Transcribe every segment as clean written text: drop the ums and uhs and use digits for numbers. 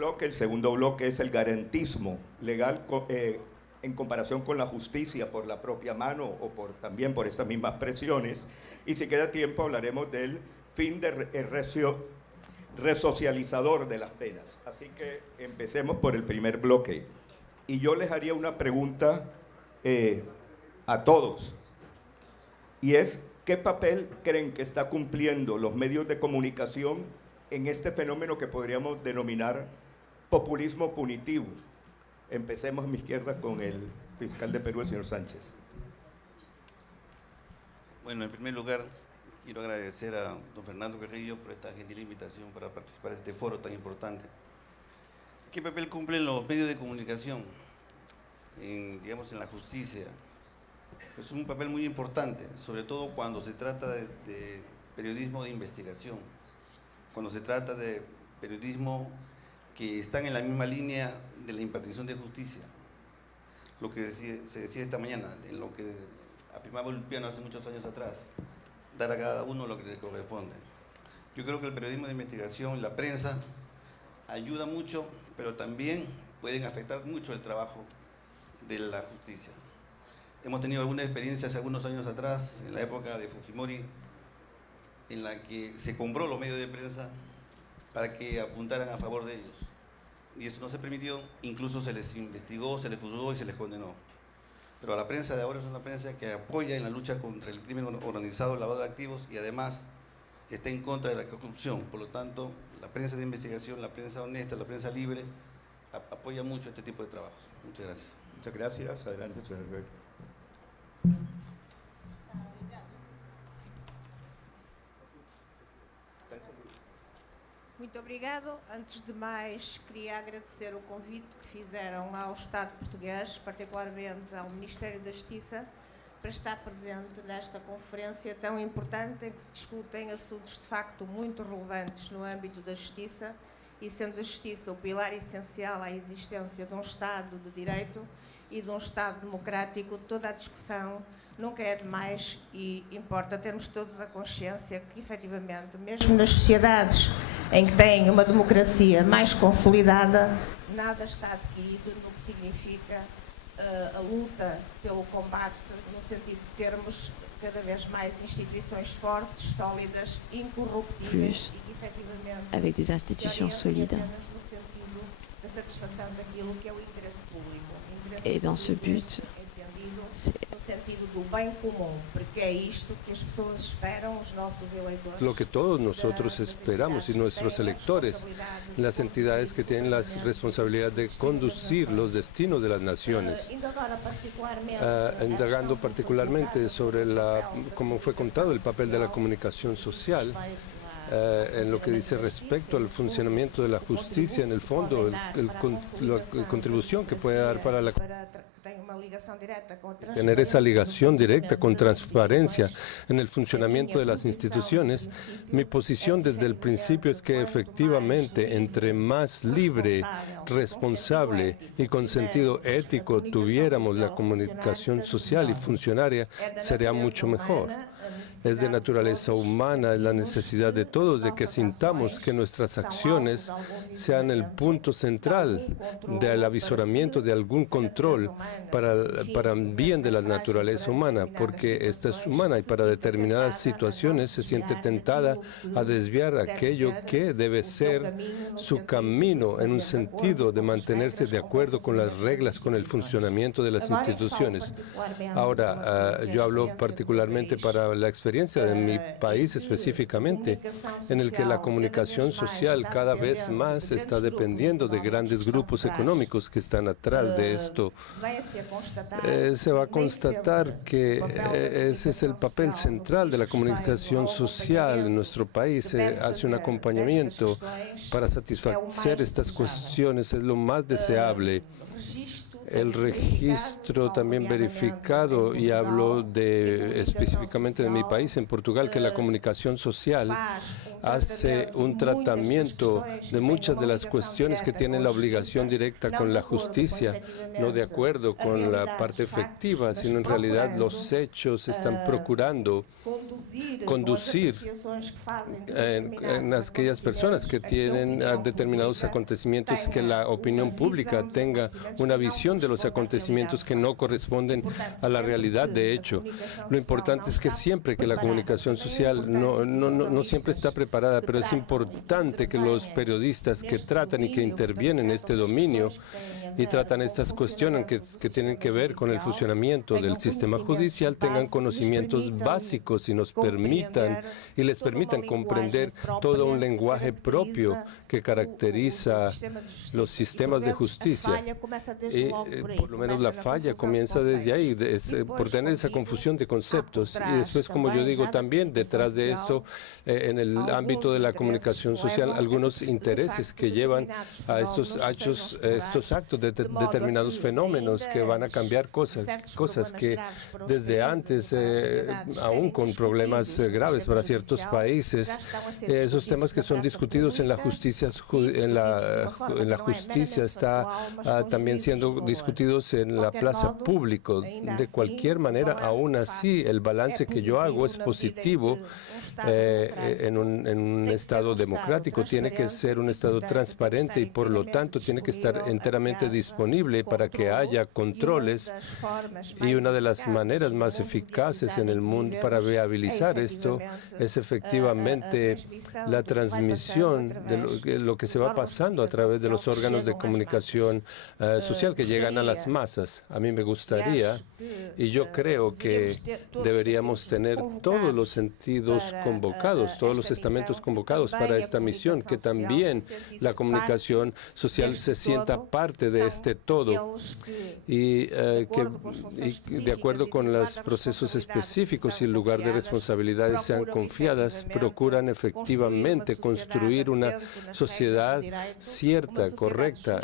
El segundo bloque es el garantismo legal en comparación con la justicia por la propia mano o también por estas mismas presiones. Y si queda tiempo hablaremos del fin resocializador de las penas. Así que empecemos por el primer bloque. Y yo les haría una pregunta a todos. Y es, ¿qué papel creen que está cumpliendo los medios de comunicación en este fenómeno que podríamos denominar populismo punitivo? Empecemos a mi izquierda con el fiscal de Perú, el señor Sánchez. Bueno, en primer lugar, quiero agradecer a don Fernando Carrillo por esta gentil invitación para participar de este foro tan importante. ¿Qué papel cumplen los medios de comunicación en la justicia? Pues un papel muy importante, sobre todo cuando se trata de periodismo de investigación, cuando se trata de periodismo que están en la misma línea de la impartición de justicia. Lo que se decía esta mañana, en lo que afirmaba el piano hace muchos años atrás, dar a cada uno lo que le corresponde. Yo creo que el periodismo de investigación, la prensa, ayuda mucho, pero también pueden afectar mucho el trabajo de la justicia. Hemos tenido alguna experiencia hace algunos años atrás, en la época de Fujimori, en la que se compró los medios de prensa para que apuntaran a favor de ellos. Y eso no se permitió, incluso se les investigó, se les juzgó y se les condenó. Pero la prensa de ahora es una prensa que apoya en la lucha contra el crimen organizado, el lavado de activos y además está en contra de la corrupción. Por lo tanto, la prensa de investigación, la prensa honesta, la prensa libre, apoya mucho este tipo de trabajos. Muchas gracias. Muchas gracias. Adelante, señor Rivera. Muito obrigado. Antes de mais, queria agradecer o convite que fizeram ao Estado português, particularmente ao Ministério da Justiça, para estar presente nesta conferência tão importante em que se discutem assuntos de facto muito relevantes no âmbito da justiça e sendo a justiça o pilar essencial à existência de um Estado de Direito e de um Estado democrático, toda a discussão nunca é demais e importa termos todos a consciência que, efetivamente, mesmo nas sociedades em que têm uma democracia mais consolidada, nada está adquirido no que significa a luta pelo combate, no sentido de termos cada vez mais instituições fortes, sólidas, incorruptíveis e que, efetivamente, avec des institutions solides. no sentido da satisfação daquilo que é o interesse público. Et dans ce but, c'est sentido do bem común, porque é isto que as pessoas esperam, os nossos eleitores. Lo que todos nosotros esperamos y nuestros electores, las entidades que tienen la responsabilidad de conducir los destinos de las naciones, indagando particularmente sobre como fue contado, el papel de la comunicación social, en lo que dice respecto al funcionamiento de la justicia, en el fondo, la contribución que puede dar para tener esa ligación directa con transparencia en el funcionamiento de las instituciones. Mi posición desde el principio es que efectivamente entre más libre, responsable y con sentido ético tuviéramos la comunicación social y funcionaria, sería mucho mejor. Es de naturaleza humana, es la necesidad de todos de que sintamos que nuestras acciones sean el punto central del avisoramiento de algún control para bien de la naturaleza humana, porque esta es humana y para determinadas situaciones se siente tentada a desviar aquello que debe ser su camino en un sentido de mantenerse de acuerdo con las reglas, con el funcionamiento de las instituciones. Ahora, yo hablo particularmente para la experiencia de mi país específicamente, en el que la comunicación social cada vez más está dependiendo de grandes grupos económicos que están atrás de esto. Se va a constatar que ese es el papel central de la comunicación social en nuestro país. Se hace un acompañamiento para satisfacer estas cuestiones, es lo más deseable. el registro también verificado, y hablo específicamente de mi país, en Portugal, que la comunicación social hace un tratamiento de muchas de las cuestiones que tienen la obligación directa con la justicia, no de acuerdo con la parte efectiva, sino en realidad los hechos están procurando conducir en aquellas personas que tienen determinados acontecimientos, que la opinión pública tenga una visión de los acontecimientos que no corresponden a la realidad de hecho. Lo importante es que siempre que la comunicación social no siempre está preparada, pero es importante que los periodistas que tratan y que intervienen en este dominio y tratan estas cuestiones que tienen que ver con el funcionamiento del sistema judicial tengan conocimientos básicos y les permitan comprender todo un lenguaje propio que caracteriza los sistemas de justicia. Y por lo menos la falla comienza desde ahí, por tener esa confusión de conceptos. Y después, como yo digo, también detrás de esto, en el ámbito de la comunicación social, algunos intereses que llevan a estos actos de determinados fenómenos que van a cambiar cosas que desde antes, aún con problemas graves para ciertos países, esos temas que son discutidos en la justicia, está también siendo discutidos en la plaza pública. De cualquier manera, aún así, el balance que yo hago es positivo. En un Estado democrático tiene que ser un Estado transparente y por lo tanto tiene que estar enteramente disponible para que haya controles, y una de las maneras más eficaces en el mundo para viabilizar esto es efectivamente la transmisión de lo que se va pasando a través de los órganos de comunicación social que llegan a las masas. A mí me gustaría, y yo creo que deberíamos tener todos los sentidos convocados, todos los estamentos convocados para esta misión, que también la comunicación social se sienta parte de este todo y de acuerdo con los procesos específicos y el lugar de responsabilidades sean confiadas, procuran efectivamente construir una sociedad cierta, correcta,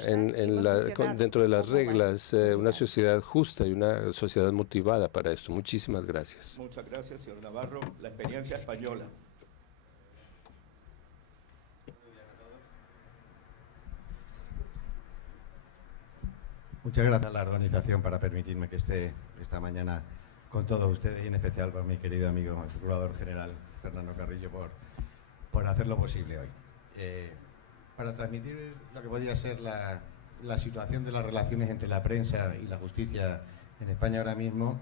dentro de las reglas, una sociedad justa y una sociedad motivada para esto. Muchísimas gracias. Muchas gracias, señor Navarro. La experiencia española. Muchas gracias a la organización para permitirme que esté esta mañana con todos ustedes y en especial con mi querido amigo, el Procurador General Fernando Carrillo, por hacerlo posible hoy. Para transmitir lo que podría ser la situación de las relaciones entre la prensa y la justicia en España ahora mismo,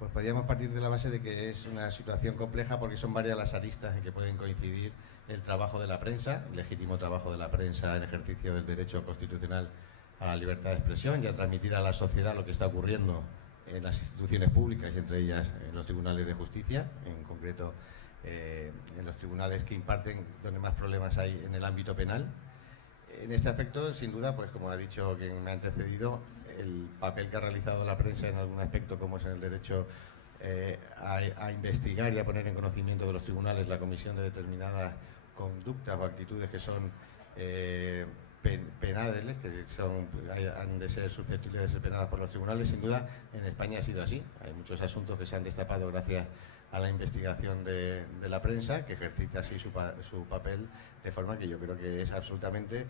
pues podríamos partir de la base de que es una situación compleja porque son varias las aristas en que pueden coincidir el trabajo de la prensa, el legítimo trabajo de la prensa, el ejercicio del derecho constitucional a la libertad de expresión y a transmitir a la sociedad lo que está ocurriendo en las instituciones públicas y entre ellas en los tribunales de justicia, en concreto en los tribunales que imparten donde más problemas hay en el ámbito penal. En este aspecto, sin duda, pues como ha dicho quien me ha antecedido, el papel que ha realizado la prensa en algún aspecto, como es en el derecho a investigar y a poner en conocimiento de los tribunales la comisión de determinadas conductas o actitudes que son penales, que han de ser susceptibles de ser penadas por los tribunales. Sin duda, en España ha sido así. Hay muchos asuntos que se han destapado gracias a la investigación de la prensa, que ejercita así su papel de forma que yo creo que es absolutamente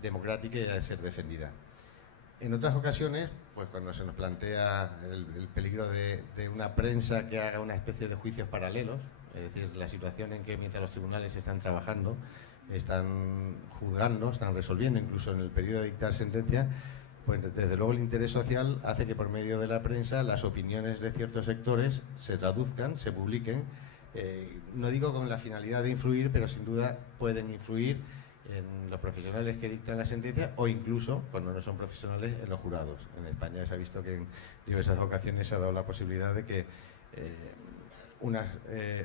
democrática y ha de ser defendida. En otras ocasiones, pues cuando se nos plantea el peligro de una prensa que haga una especie de juicios paralelos, es decir, la situación en que mientras los tribunales están trabajando, están juzgando, están resolviendo, incluso en el periodo de dictar sentencia, pues desde luego el interés social hace que por medio de la prensa las opiniones de ciertos sectores se traduzcan, se publiquen, no digo con la finalidad de influir, pero sin duda pueden influir en los profesionales que dictan la sentencia o incluso, cuando no son profesionales, en los jurados. En España se ha visto que en diversas ocasiones se ha dado la posibilidad de que una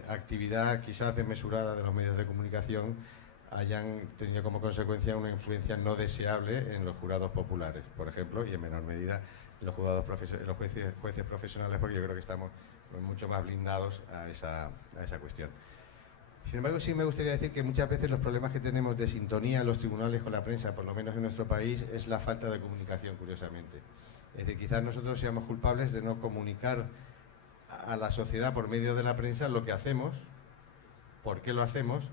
actividad quizás desmesurada de los medios de comunicación hayan tenido como consecuencia una influencia no deseable en los jurados populares, por ejemplo, y en menor medida en los jueces profesionales, porque yo creo que estamos mucho más blindados a esa cuestión. Sin embargo, sí me gustaría decir que muchas veces los problemas que tenemos de sintonía en los tribunales con la prensa, por lo menos en nuestro país, es la falta de comunicación, curiosamente. Es decir, quizás nosotros seamos culpables de no comunicar a la sociedad por medio de la prensa lo que hacemos, por qué lo hacemos,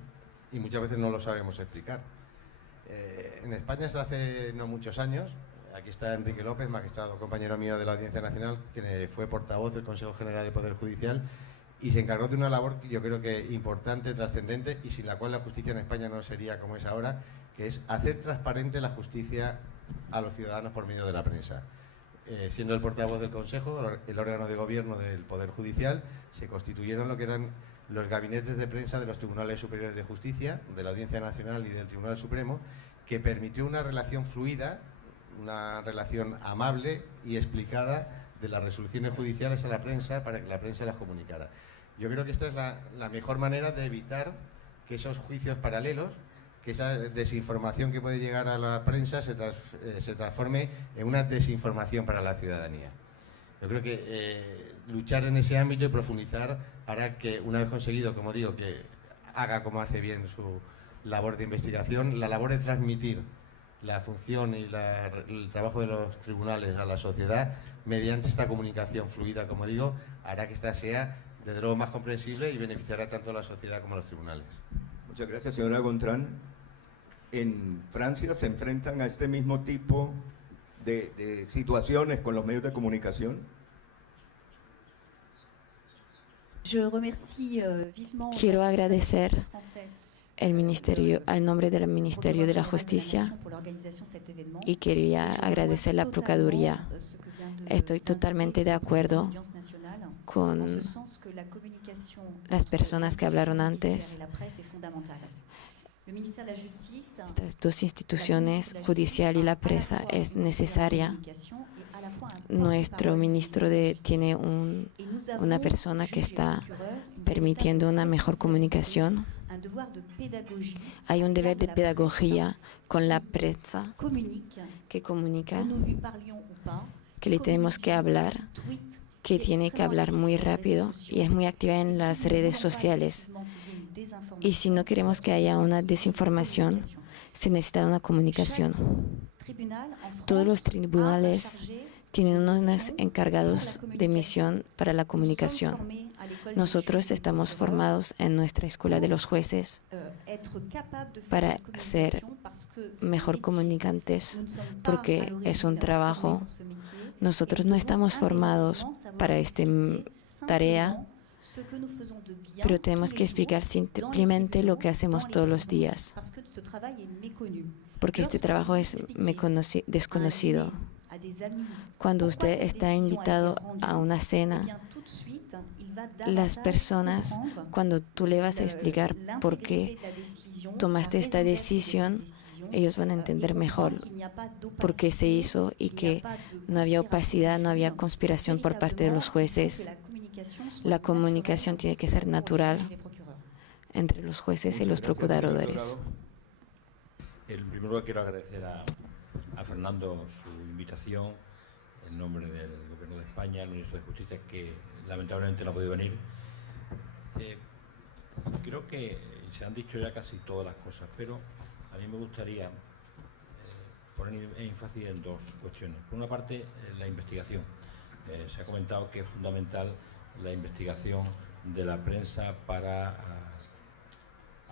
y muchas veces no lo sabemos explicar. En España, hasta hace no muchos años, aquí está Enrique López, magistrado, compañero mío de la Audiencia Nacional, que fue portavoz del Consejo General del Poder Judicial, y se encargó de una labor que yo creo que importante, trascendente, y sin la cual la justicia en España no sería como es ahora, que es hacer transparente la justicia a los ciudadanos por medio de la prensa. Siendo el portavoz del Consejo, el órgano de gobierno del Poder Judicial, se constituyeron lo que eran los gabinetes de prensa de los Tribunales Superiores de Justicia, de la Audiencia Nacional y del Tribunal Supremo, que permitió una relación fluida, una relación amable y explicada de las resoluciones judiciales a la prensa para que la prensa las comunicara. Yo creo que esta es la mejor manera de evitar que esos juicios paralelos, que esa desinformación que puede llegar a la prensa se transforme en una desinformación para la ciudadanía. Yo creo que luchar en ese ámbito y profundizar hará que, una vez conseguido, como digo, que haga como hace bien su labor de investigación, la labor de transmitir la función y el trabajo de los tribunales a la sociedad mediante esta comunicación fluida, como digo, hará que esta sea desde luego más comprensible y beneficiará tanto a la sociedad como a los tribunales. Muchas gracias, señora Gontrán. En Francia se enfrentan a este mismo tipo de situaciones con los medios de comunicación. Quiero agradecer al nombre del Ministerio de la Justicia y quería agradecer la Procuraduría. Estoy totalmente de acuerdo con las personas que hablaron antes. Estas dos instituciones, judicial y la prensa, es necesaria. Nuestro ministro tiene una persona que está permitiendo una mejor comunicación. Hay un deber de pedagogía con la prensa que comunica, que le tenemos que hablar, que tiene que hablar muy rápido y es muy activa en las redes sociales. Y si no queremos que haya una desinformación, se necesita una comunicación. Todos los tribunales tienen unos encargados de misión para la comunicación. Nosotros estamos formados en nuestra escuela de los jueces para ser mejor comunicantes, porque es un trabajo. Nosotros no estamos formados para esta tarea, pero tenemos que explicar simplemente lo que hacemos todos los días, porque este trabajo es desconocido. Cuando usted está invitado a una cena, las personas, cuando tú le vas a explicar por qué tomaste esta decisión, ellos van a entender mejor por qué se hizo y que no había opacidad, no había conspiración por parte de los jueces. La comunicación tiene que ser natural entre los jueces y los procuradores. En primer lugar, quiero agradecer a Fernando su invitación en nombre del Gobierno de España, el Ministro de Justicia, que lamentablemente no ha podido venir. Creo que se han dicho ya casi todas las cosas, pero a mí me gustaría poner énfasis en dos cuestiones. Por una parte, la investigación. Se ha comentado que es fundamental la investigación de la prensa para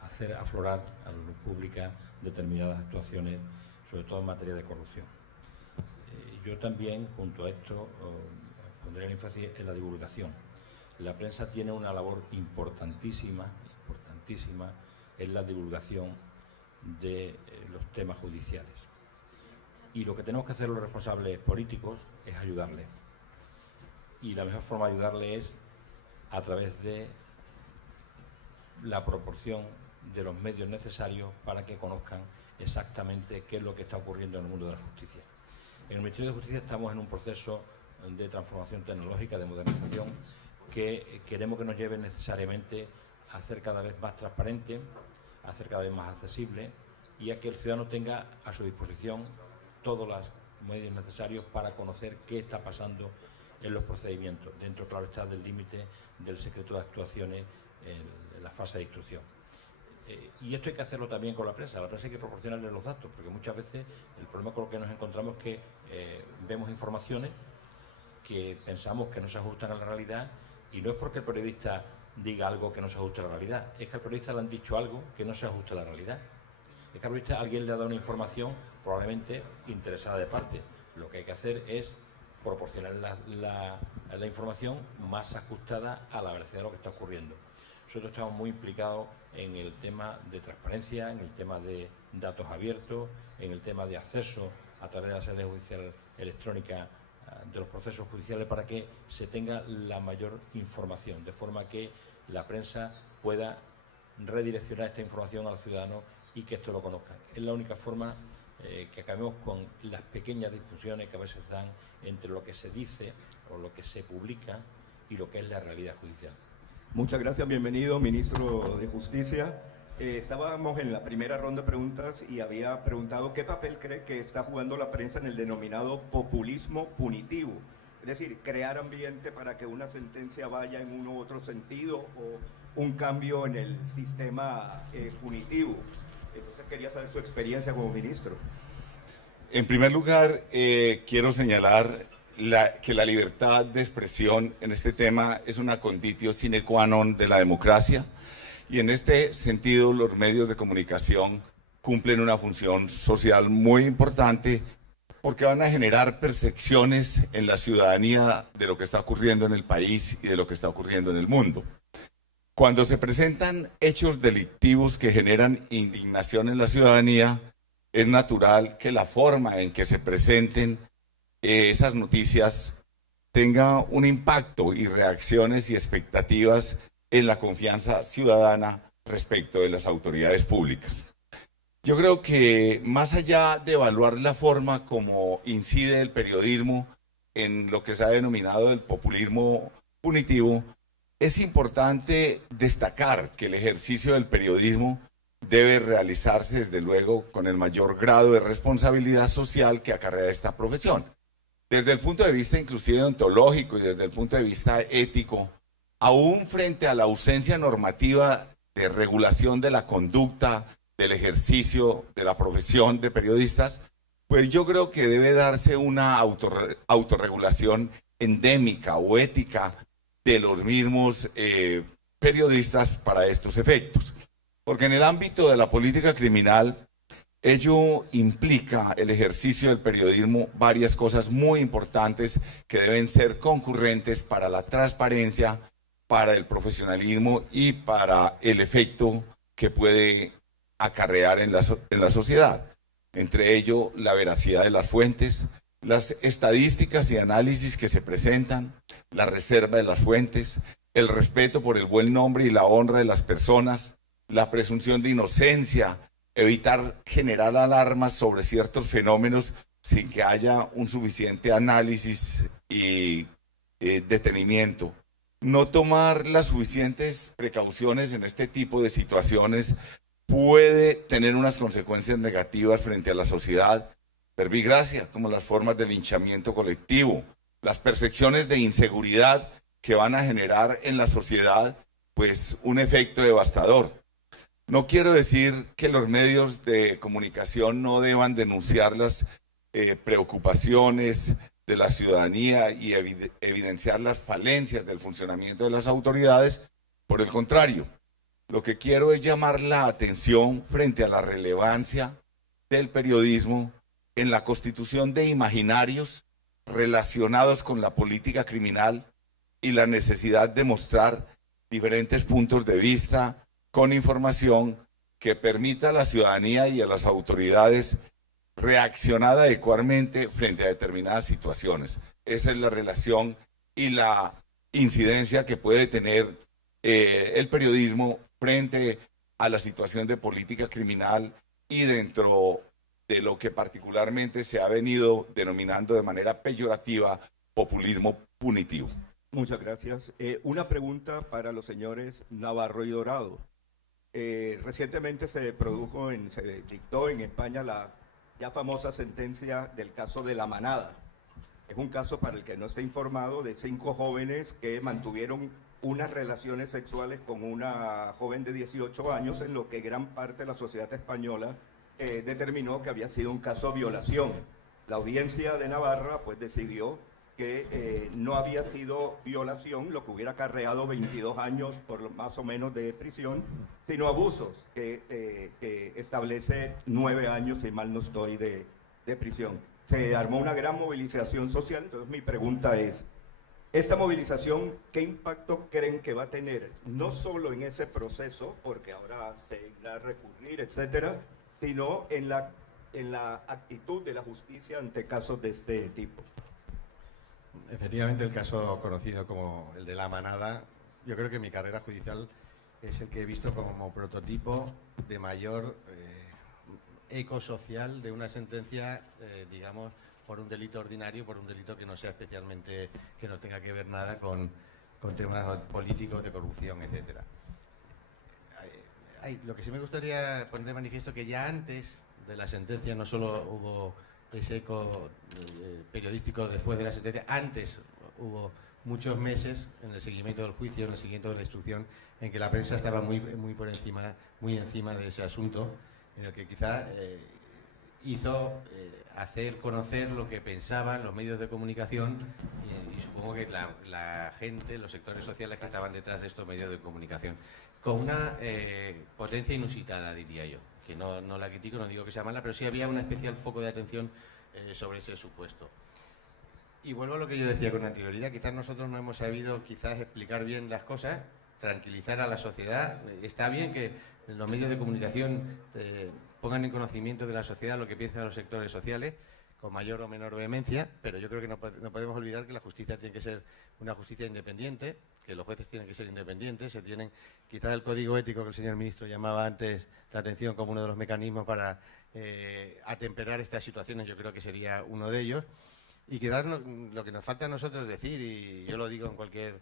hacer aflorar a la luz pública determinadas actuaciones, sobre todo en materia de corrupción. Yo también, junto a esto, pondré el énfasis en la divulgación. La prensa tiene una labor importantísima en la divulgación de los temas judiciales. Y lo que tenemos que hacer los responsables políticos es ayudarles. Y la mejor forma de ayudarle es a través de la proporción de los medios necesarios para que conozcan exactamente qué es lo que está ocurriendo en el mundo de la justicia. En el Ministerio de Justicia estamos en un proceso de transformación tecnológica, de modernización, que queremos que nos lleve necesariamente a ser cada vez más transparente, a ser cada vez más accesible y a que el ciudadano tenga a su disposición todos los medios necesarios para conocer qué está pasando en los procedimientos, dentro, claro está, del límite del secreto de actuaciones en la fase de instrucción. Y esto hay que hacerlo también con la prensa. A la prensa hay que proporcionarle los datos, porque muchas veces el problema con el que nos encontramos es que vemos informaciones que pensamos que no se ajustan a la realidad, y no es porque el periodista diga algo que no se ajuste a la realidad, es que al periodista le han dicho algo que no se ajusta a la realidad. Es que al periodista alguien le ha dado una información probablemente interesada de parte. Lo que hay que hacer es proporcionar la información más ajustada a la veracidad de lo que está ocurriendo. Nosotros estamos muy implicados en el tema de transparencia, en el tema de datos abiertos, en el tema de acceso a través de la sede judicial electrónica de los procesos judiciales, para que se tenga la mayor información, de forma que la prensa pueda redireccionar esta información a los ciudadanos y que esto lo conozcan. Es la única forma que acabemos con las pequeñas discusiones que a veces dan entre lo que se dice o lo que se publica y lo que es la realidad judicial. Muchas gracias, bienvenido, ministro de Justicia. Estábamos en la primera ronda de preguntas y había preguntado qué papel cree que está jugando la prensa en el denominado populismo punitivo. Es decir, crear ambiente para que una sentencia vaya en uno u otro sentido o un cambio en el sistema punitivo. Entonces quería saber su experiencia como ministro. En primer lugar, quiero señalar que la libertad de expresión en este tema es una conditio sine qua non de la democracia, y en este sentido los medios de comunicación cumplen una función social muy importante, porque van a generar percepciones en la ciudadanía de lo que está ocurriendo en el país y de lo que está ocurriendo en el mundo. Cuando se presentan hechos delictivos que generan indignación en la ciudadanía, es natural que la forma en que se presenten esas noticias tenga un impacto y reacciones y expectativas en la confianza ciudadana respecto de las autoridades públicas. Yo creo que más allá de evaluar la forma como incide el periodismo en lo que se ha denominado el populismo punitivo, es importante destacar que el ejercicio del periodismo debe realizarse desde luego con el mayor grado de responsabilidad social que acarrea esta profesión. Desde el punto de vista inclusive ontológico y desde el punto de vista ético, aún frente a la ausencia normativa de regulación de la conducta, del ejercicio de la profesión de periodistas, pues yo creo que debe darse una autorregulación endémica o ética de los mismos periodistas para estos efectos. Porque en el ámbito de la política criminal, ello implica el ejercicio del periodismo varias cosas muy importantes que deben ser concurrentes para la transparencia, para el profesionalismo y para el efecto que puede acarrear en la sociedad. Entre ello, la veracidad de las fuentes, las estadísticas y análisis que se presentan, la reserva de las fuentes, el respeto por el buen nombre y la honra de las personas, la presunción de inocencia, evitar generar alarmas sobre ciertos fenómenos sin que haya un suficiente análisis y detenimiento. No tomar las suficientes precauciones en este tipo de situaciones puede tener unas consecuencias negativas frente a la sociedad. Verbigracia, como las formas de linchamiento colectivo, las percepciones de inseguridad que van a generar en la sociedad pues un efecto devastador. No quiero decir que los medios de comunicación no deban denunciar las preocupaciones de la ciudadanía y evidenciar las falencias del funcionamiento de las autoridades. Por el contrario, lo que quiero es llamar la atención frente a la relevancia del periodismo en la constitución de imaginarios relacionados con la política criminal y la necesidad de mostrar diferentes puntos de vista con información que permita a la ciudadanía y a las autoridades reaccionar adecuadamente frente a determinadas situaciones. Esa es la relación y la incidencia que puede tener el periodismo frente a la situación de política criminal y dentro de lo que particularmente se ha venido denominando de manera peyorativa populismo punitivo. Muchas gracias. Una pregunta para los señores Navarro y Dorado. Recientemente se dictó en España la ya famosa sentencia del caso de La Manada. Es un caso, para el que no esté informado, de 5 jóvenes que mantuvieron unas relaciones sexuales con una joven de 18 años, en lo que gran parte de la sociedad española determinó que había sido un caso de violación. La audiencia de Navarra pues decidió que no había sido violación, lo que hubiera acarreado 22 años por más o menos de prisión, sino abusos, que establece 9 años, si mal no estoy, de prisión. Se armó una gran movilización social. Entonces mi pregunta es, ¿esta movilización qué impacto creen que va a tener? No solo en ese proceso, porque ahora se irá a recurrir, etcétera, sino en la actitud de la justicia ante casos de este tipo. Efectivamente, el caso conocido como el de La Manada, yo creo que mi carrera judicial es el que he visto como prototipo de mayor eco social de una sentencia, digamos, por un delito ordinario, por un delito que no sea especialmente, que no tenga que ver nada con temas políticos, de corrupción, etcétera. Lo que sí me gustaría poner de manifiesto que ya antes de la sentencia no solo hubo ese eco periodístico después de la sentencia, antes hubo muchos meses en el seguimiento del juicio, en el seguimiento de la instrucción, en que la prensa estaba muy encima de ese asunto, en el que quizá hizo hacer conocer lo que pensaban los medios de comunicación y supongo que la gente, los sectores sociales que estaban detrás de estos medios de comunicación, con una potencia inusitada, diría yo, que no la critico, no digo que sea mala, pero sí había un especial foco de atención sobre ese supuesto. Y vuelvo a lo que yo decía con anterioridad, quizás nosotros no hemos sabido explicar bien las cosas, tranquilizar a la sociedad. Está bien que los medios de comunicación pongan en conocimiento de la sociedad lo que piensan los sectores sociales, con mayor o menor vehemencia, pero yo creo que no podemos olvidar que la justicia tiene que ser una justicia independiente, que los jueces tienen que ser independientes, quizás el código ético que el señor ministro llamaba antes la atención como uno de los mecanismos para atemperar estas situaciones, yo creo que sería uno de ellos. Y quizás lo que nos falta a nosotros decir, y yo lo digo en cualquier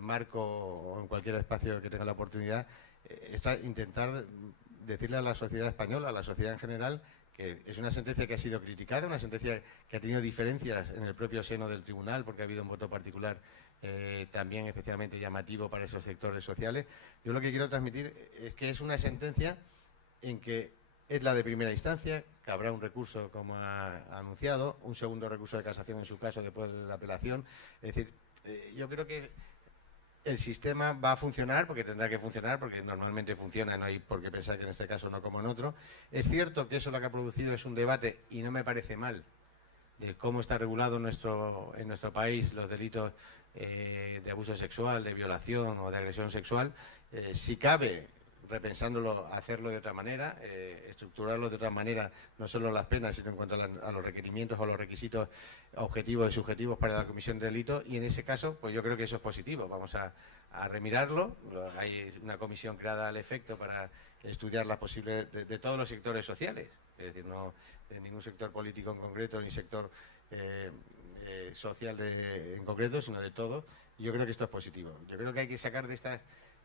marco o en cualquier espacio que tenga la oportunidad, es intentar decirle a la sociedad española, a la sociedad en general, que es una sentencia que ha sido criticada, una sentencia que ha tenido diferencias en el propio seno del tribunal, porque ha habido un voto particular también especialmente llamativo para esos sectores sociales. Yo lo que quiero transmitir es que es una sentencia en que es la de primera instancia, que habrá un recurso, como ha anunciado, un segundo recurso de casación en su caso después de la apelación. Es decir, yo creo que el sistema va a funcionar, porque tendrá que funcionar, porque normalmente funciona, no hay por qué pensar que en este caso no como en otro. Es cierto que eso lo que ha producido es un debate, y no me parece mal, de cómo está regulado en nuestro país los delitos de abuso sexual, de violación o de agresión sexual. Si cabe, repensándolo, hacerlo de otra manera, estructurarlo de otra manera, no solo las penas, sino en cuanto a los requerimientos o los requisitos objetivos y subjetivos para la comisión de delito, y en ese caso, pues yo creo que eso es positivo. Vamos a remirarlo. Hay una comisión creada al efecto para estudiar las posibles de todos los sectores sociales, es decir, no de ningún sector político en concreto, ni sector social en concreto, sino de todos. Y yo creo que esto es positivo. Yo creo que hay que sacar de estas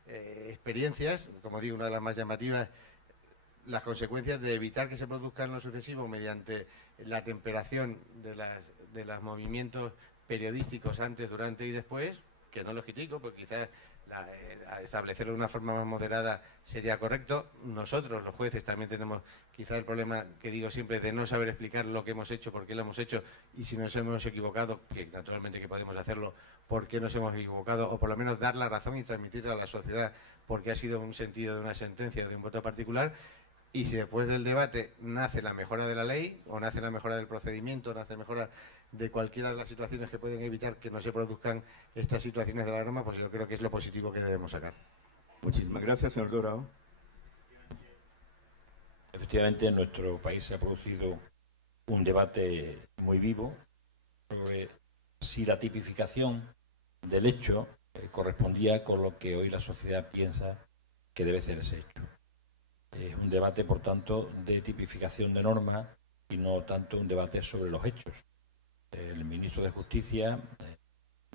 experiencias, como digo, una de las más llamativas, las consecuencias de evitar que se produzcan lo sucesivo mediante la temperación de los movimientos periodísticos antes, durante y después, que no los critico, porque quizás establecerlo de una forma más moderada sería correcto. Nosotros, los jueces, también tenemos quizás el problema que digo siempre de no saber explicar lo que hemos hecho, por qué lo hemos hecho, y si nos hemos equivocado, que naturalmente que podemos hacerlo, por qué nos hemos equivocado, o por lo menos dar la razón y transmitirle a la sociedad por qué ha sido un sentido de una sentencia, de un voto particular. Y si después del debate nace la mejora de la ley, o nace la mejora del procedimiento, nace la mejora de cualquiera de las situaciones que pueden evitar que no se produzcan estas situaciones de la norma, pues yo creo que es lo positivo que debemos sacar. Muchísimas gracias, señor Dorado. Efectivamente, en nuestro país se ha producido un debate muy vivo sobre si la tipificación del hecho correspondía con lo que hoy la sociedad piensa que debe ser ese hecho. Es un debate, por tanto, de tipificación de normas y no tanto un debate sobre los hechos. El ministro de Justicia,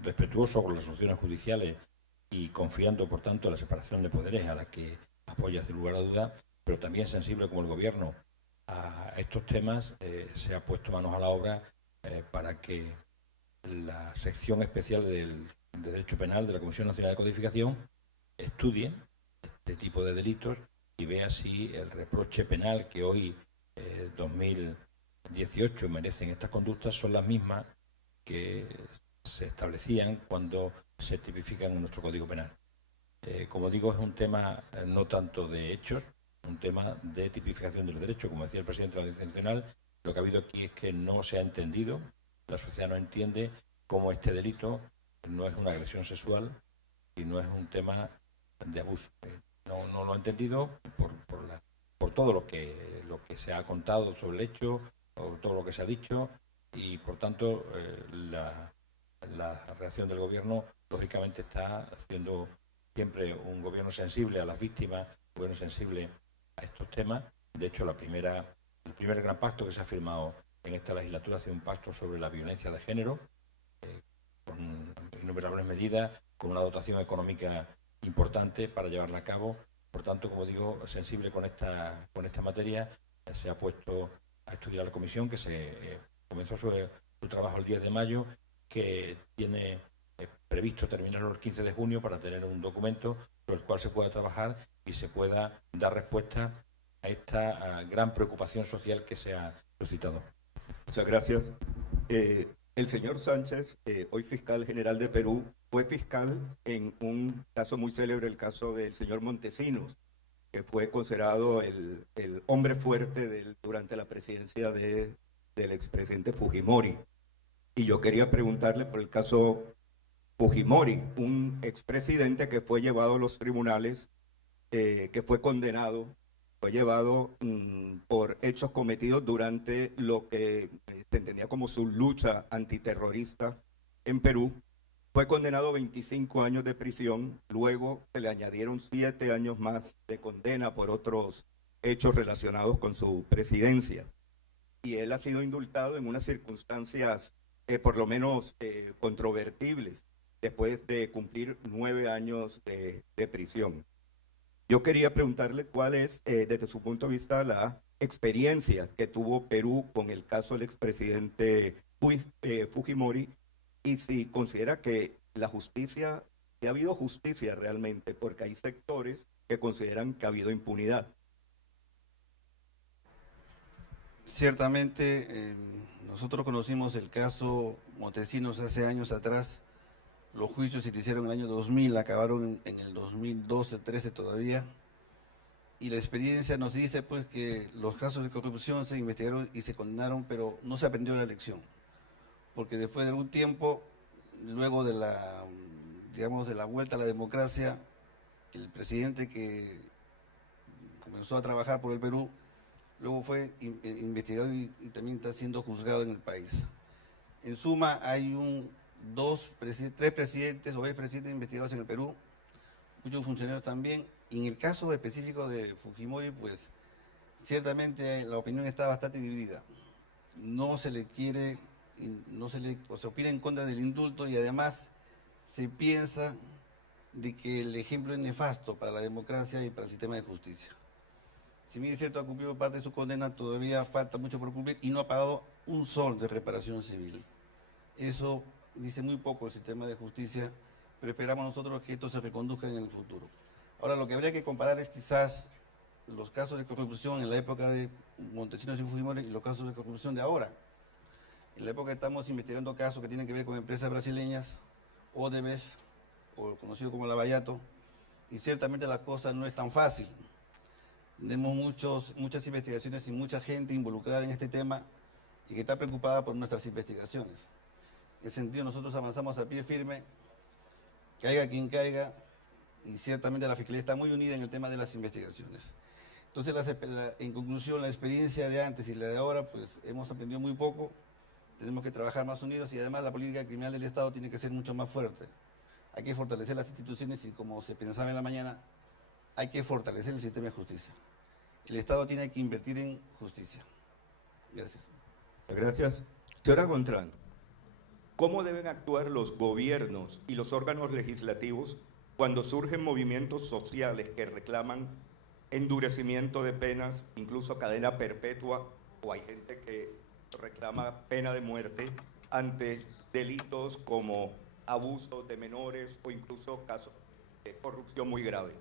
respetuoso con las soluciones judiciales y confiando, por tanto, en la separación de poderes a la que apoya sin lugar a duda, pero también sensible como el Gobierno a estos temas, se ha puesto manos a la obra para que la sección especial del de Derecho Penal de la Comisión Nacional de Codificación estudie este tipo de delitos y vea si el reproche penal que hoy, 2018, merecen estas conductas son las mismas que se establecían cuando se tipifican en nuestro Código Penal. Como digo, es un tema no tanto de hechos, un tema de tipificación del derecho. Como decía el presidente de la Audiencia Nacional, lo que ha habido aquí es que no se ha entendido, la sociedad no entiende cómo este delito no es una agresión sexual y no es un tema de abuso. No lo ha entendido por todo lo que se ha contado sobre el hecho, por todo lo que se ha dicho, y por tanto la reacción del gobierno lógicamente está siendo siempre un gobierno sensible a las víctimas, un gobierno sensible a estos temas. De hecho, el primer gran pacto que se ha firmado en esta legislatura ha sido un pacto sobre la violencia de género, con innumerables medidas, con una dotación económica importante para llevarla a cabo. Por tanto, como digo, sensible con esta materia, se ha puesto a estudiar la comisión, que comenzó su trabajo el 10 de mayo, que tiene previsto terminarlo el 15 de junio para tener un documento sobre el cual se pueda trabajar y se pueda dar respuesta a esta gran preocupación social que se ha suscitado. Muchas gracias. El señor Sánchez, hoy fiscal general de Perú, fue fiscal en un caso muy célebre, el caso del señor Montesinos, que fue considerado el hombre fuerte durante la presidencia del expresidente Fujimori. Y yo quería preguntarle por el caso Fujimori, un expresidente que fue llevado a los tribunales, que fue condenado, fue llevado por hechos cometidos durante lo que se entendía como su lucha antiterrorista en Perú. Fue condenado a 25 años de prisión, luego se le añadieron 7 años más de condena por otros hechos relacionados con su presidencia. Y él ha sido indultado en unas circunstancias por lo menos controvertibles, después de cumplir 9 años de prisión. Yo quería preguntarle cuál es, desde su punto de vista, la experiencia que tuvo Perú con el caso del expresidente Fujimori, y si considera que la justicia, que ha habido justicia realmente, porque hay sectores que consideran que ha habido impunidad. Ciertamente, nosotros conocimos el caso Montesinos hace años atrás. Los juicios se hicieron en el año 2000, acabaron en el 2012, 13 todavía. Y la experiencia nos dice pues que los casos de corrupción se investigaron y se condenaron, pero no se aprendió la lección. Porque después de algún tiempo, luego de la vuelta a la democracia, el presidente que comenzó a trabajar por el Perú, luego fue investigado y también está siendo juzgado en el país. En suma, hay tres presidentes o expresidentes investigados en el Perú, muchos funcionarios también. Y en el caso específico de Fujimori, pues ciertamente la opinión está bastante dividida. No se le quiere, se opina en contra del indulto, y además se piensa de que el ejemplo es nefasto para la democracia y para el sistema de justicia. Si bien es cierto, ha cumplido parte de su condena, todavía falta mucho por cumplir y no ha pagado un sol de reparación civil. Eso dice muy poco el sistema de justicia, pero esperamos nosotros que esto se reconduzca en el futuro. Ahora, lo que habría que comparar es quizás los casos de corrupción en la época de Montesinos y Fujimori y los casos de corrupción de ahora. En la época estamos investigando casos que tienen que ver con empresas brasileñas, Odebrecht, o conocido como Lavallato, y ciertamente la cosa no es tan fácil. Tenemos muchas investigaciones y mucha gente involucrada en este tema y que está preocupada por nuestras investigaciones. En ese sentido, nosotros avanzamos a pie firme, caiga quien caiga, y ciertamente la Fiscalía está muy unida en el tema de las investigaciones. Entonces, en conclusión, la experiencia de antes y la de ahora, pues hemos aprendido muy poco, tenemos que trabajar más unidos, y además la política criminal del Estado tiene que ser mucho más fuerte. Hay que fortalecer las instituciones y, como se pensaba en la mañana, hay que fortalecer el sistema de justicia. El Estado tiene que invertir en justicia. Gracias. Gracias. Señora Gontrán, ¿cómo deben actuar los gobiernos y los órganos legislativos cuando surgen movimientos sociales que reclaman endurecimiento de penas, incluso cadena perpetua, o hay gente que reclama pena de muerte ante delitos como abusos de menores o incluso casos de corrupción muy graves.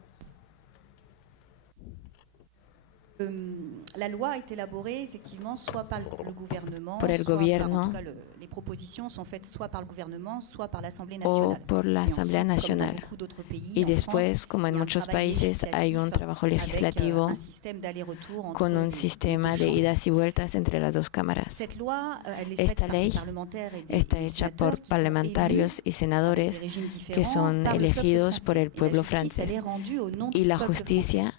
La loi est élaborée effectivement soit par le gouvernement, por el gobierno, en tout cas, les propositions sont faites soit par le gouvernement, soit par l'Assemblée o nationale. por la Et Asamblea ensuite, Nacional. comme dans beaucoup d'autres pays, Y en después, France, como en il y a un muchos travail países, hay un législatif trabajo avec, legislativo un système d'aller-retour entre con un les sistema deux de chambres. idas y vueltas entre las dos cámaras. Cette loi, elle est Esta faite par ley des parlementaires et des está hecha sénateurs por qui sont parlamentarios y élus senadores des régimes que différents son par le peuple elegidos por el français. Et la pueblo justice, elle est francés. rendue au nom Y du la peuple justicia français.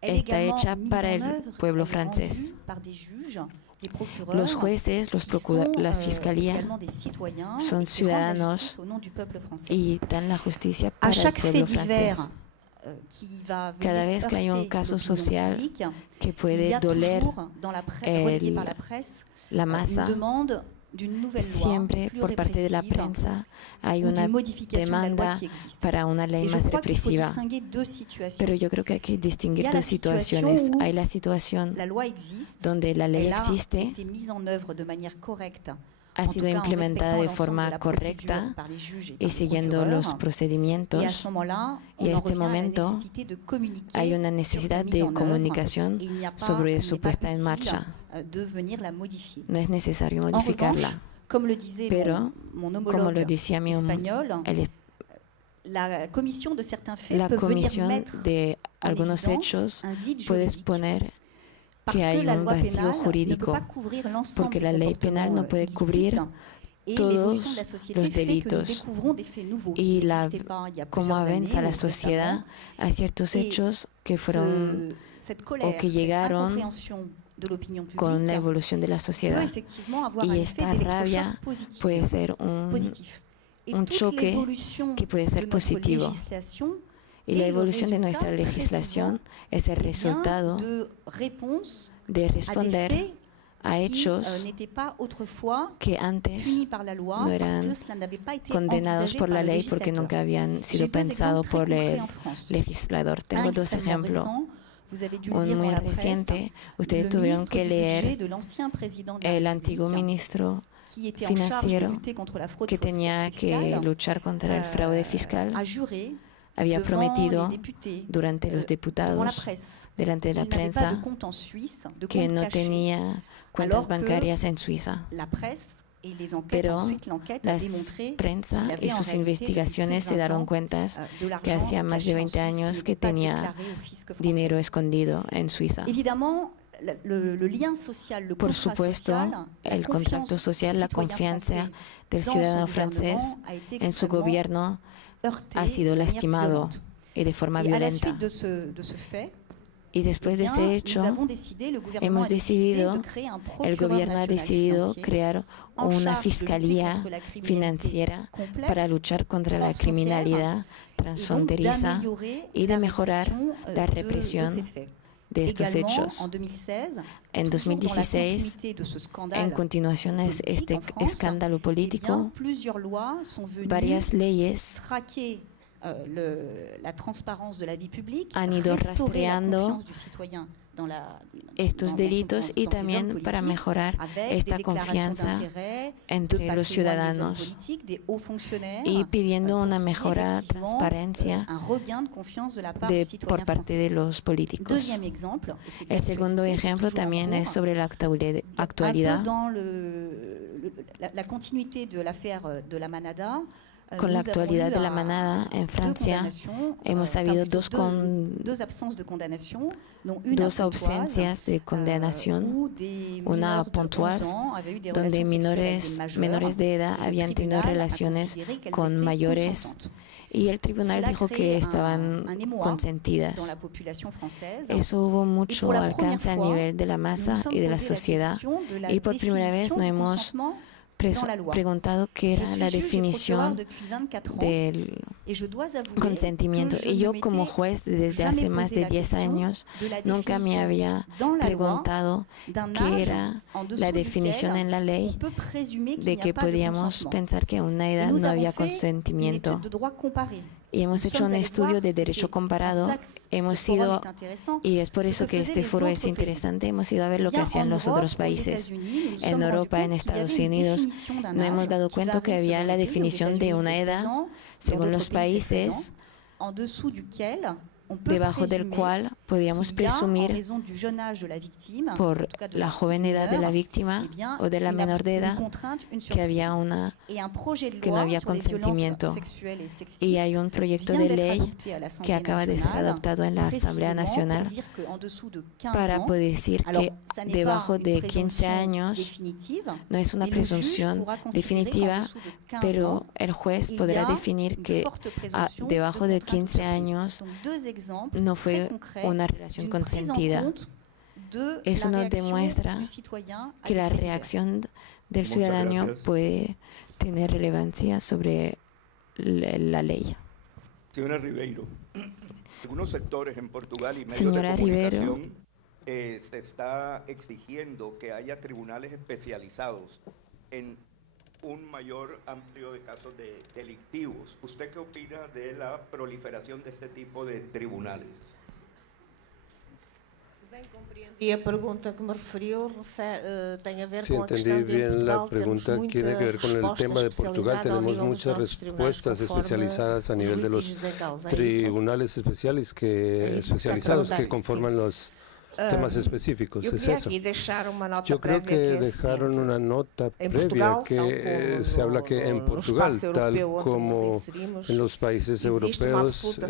Elle est está également hecha mise para en el œuvre, pueblo elle est francés. rendue par des juges, des procureurs, Los jueces, los qui sont, la fiscalía également des citoyens son et qui rendent la ciudadanos justice au nom du peuple français. y dan la justicia À para el chaque fait pueblo divers francés. Qui va venir Cada vez que hay un heurter caso l'opinion social publique, que il y puede a doler toujours dans la presse, relayé par la presse, la une masa, demande d'une nouvelle loi siempre plus por parte de la répressive prensa hay ou una d'une modification de la loi demanda qui existe. para una ley Et je más crois qu'il faut represiva. distinguer deux situations. Pero yo creo que hay que Il y distinguir a la dos situaciones. situation où Hay la situación la loi existe, donde la ley elle a existe, été mise en œuvre de manière correcte, ha en sido tout cas en implementada respectant de l'ensemble forma de la procédure correcta par les juges et par y les siguiendo procureurs. los Et à procedimientos. ce moment-là, on Y a en este revient à la momento nécessité de communiquer hay una sur sa necesidad mise de en œuvre. comunicación Et il n'y a pas- sobre il su n'est pas puesta en utile, marcha. De venir la modifier. No es necesario En modificarla. revanche, comme le disait Pero, mon como homologue lo decía mi espagnol, el- la commission de certains faits la peut venir comisión mettre de en algunos évidence hechos un vide puedes juridique. poner Parce que hay que la un loi vacío pénale ne peut jurídico, pas couvrir l'ensemble porque des la ley penal no comportements puede cubrir illicites. Et todos l'évolution de la société los fait que nous delitos. découvrons des faits nouveaux qui Y n'existaient pas il y a cómo plusieurs avanza années la ou sociedad récemment. a ciertos Et hechos que fueron cette colère, que llegaron cette incompréhension de l'opinion con la publique evolución de la peut sociedad. effectivement avoir Y un effet esta d'électrochoc rabia positif. puede ser positif. Et un toute choque l'évolution que puede ser de notre positivo. législation Y la est le evolución de résultat nuestra très legislación es el souvent, resultado de réponses de à des responder faits a qui hechos n'étaient pas autrefois que antes punis par la loi no parce eran que cela n'avait pas été condenados envisagé por par la le ley porque législateur. nunca habían sido J'ai deux pensados exemples por très el concrets en France. legislador. Tengo Un dos extrêmement ejemplos. récent, vous avez dû Un lire muy dans la presse reciente, ustedes le tuvieron ministre que du leer budget de l'ancien président de la el République, antiguo ministro qui était en charge de financiero lutter contre la fraude que tenía que fiscale, luchar contra el fraude fiscal. a juré Había devant prometido les députés, durante los devant la diputados, presse, delante de la qu'il n'avait pas prensa, de compte en Suisse, de que compte no caché. tenía cuentas Alors que bancarias en Suiza. La presse et les enquêtes, Pero ensuite l'enquête a la démontré prensa qu'il y avait en sus réalité investigaciones depuis se 20 dieron ans, cuenta de l'argent que hacía más de caché en 20 Suisse años qui que n'était pas tenía déclaré au fisc français. dinero escondido en Suiza. Évidemment, le lien social, le Por contrat supuesto, social, el la contrato confiance social, du la citoyen confianza français del dans ciudadano son francés gouvernement a été en su extrêmement gobierno heurté ha sido de manière lastimado violente. y de forma Et à la violenta. suite de ce fait, Y después de ese hecho, nous avons décidé, le gouvernement hemos a décidé decidido, de créer un el procureur gobierno ha national decidido financier crear en una charge de lutter fiscalía contre la criminalité financiera complexe, para luchar contra la transfrontière, criminalidad et donc transfronteriza d'améliorer y de la mejorar répression, la de represión ces faits. de estos Également, hechos. en 2016, En toujours dans la 2016, continuité de ce scandale en continuación de politique este en France, escándalo eh bien, político, plusieurs lois sont venues varias leyes traquer la transparence de la vie publique, han ido restaurer la rastreando confiance du citoyen estos delitos y también para mejorar esta confianza entre los ciudadanos y pidiendo una mejora, transparencia por parte de los políticos. El segundo ejemplo también es sobre la actualidad. La continuité de l'affaire de la Manada. Con la actualidad de la manada en Francia, hemos habido dos ausencias de condenación, una puntual, donde menores de edad habían tenido relaciones con mayores y el tribunal dijo que estaban consentidas. Eso hubo mucho alcance a nivel de la masa y de la sociedad y por primera vez no hemos preguntado qué era la definición del consentimiento. Y yo como juez desde hace más de 10 años nunca me había preguntado qué era la definición en la ley de que podíamos pensar que a una edad no había consentimiento. y hemos hecho un estudio de derecho comparado. Hemos ido, y es por eso que este foro es interesante, hemos ido a ver lo que hacían los otros países. En Europa, en Estados Unidos, nos hemos dado cuenta que había la definición de una edad, según los países, debajo del cual podíamos presumir, por la joven edad de la víctima o de la menor de edad, que había que no había consentimiento. Y hay un proyecto de ley que acaba de ser adoptado en la Asamblea Nacional para poder decir que debajo de 15 años no es una presunción definitiva, pero el juez podrá definir que debajo de 15 años no fue una relación consentida. Eso nos demuestra que la reacción del ciudadano puede tener relevancia sobre la ley. Señora Ribeiro, algunos sectores en Portugal y medios Señora de Ribeiro, comunicación se está exigiendo que haya tribunales especializados en un mayor amplio de casos delictivos. ¿Usted qué opina de la proliferación de este tipo de tribunales? Y la pregunta que me refirió tiene a ver Si con entendí bien la pregunta, tiene que ver con el tema de Portugal. Tenemos muchas respuestas especializadas a nivel de los tribunales especializados que conforman los temas específicos. Yo ¿Es quería eso? aquí dejar una nota Yo creo previa que es dejaron siguiente. una nota En previa Portugal, que tal como se habla que en no Portugal, espacio tal europeo onde como nos inserimos, en los países existe una europeos absoluta a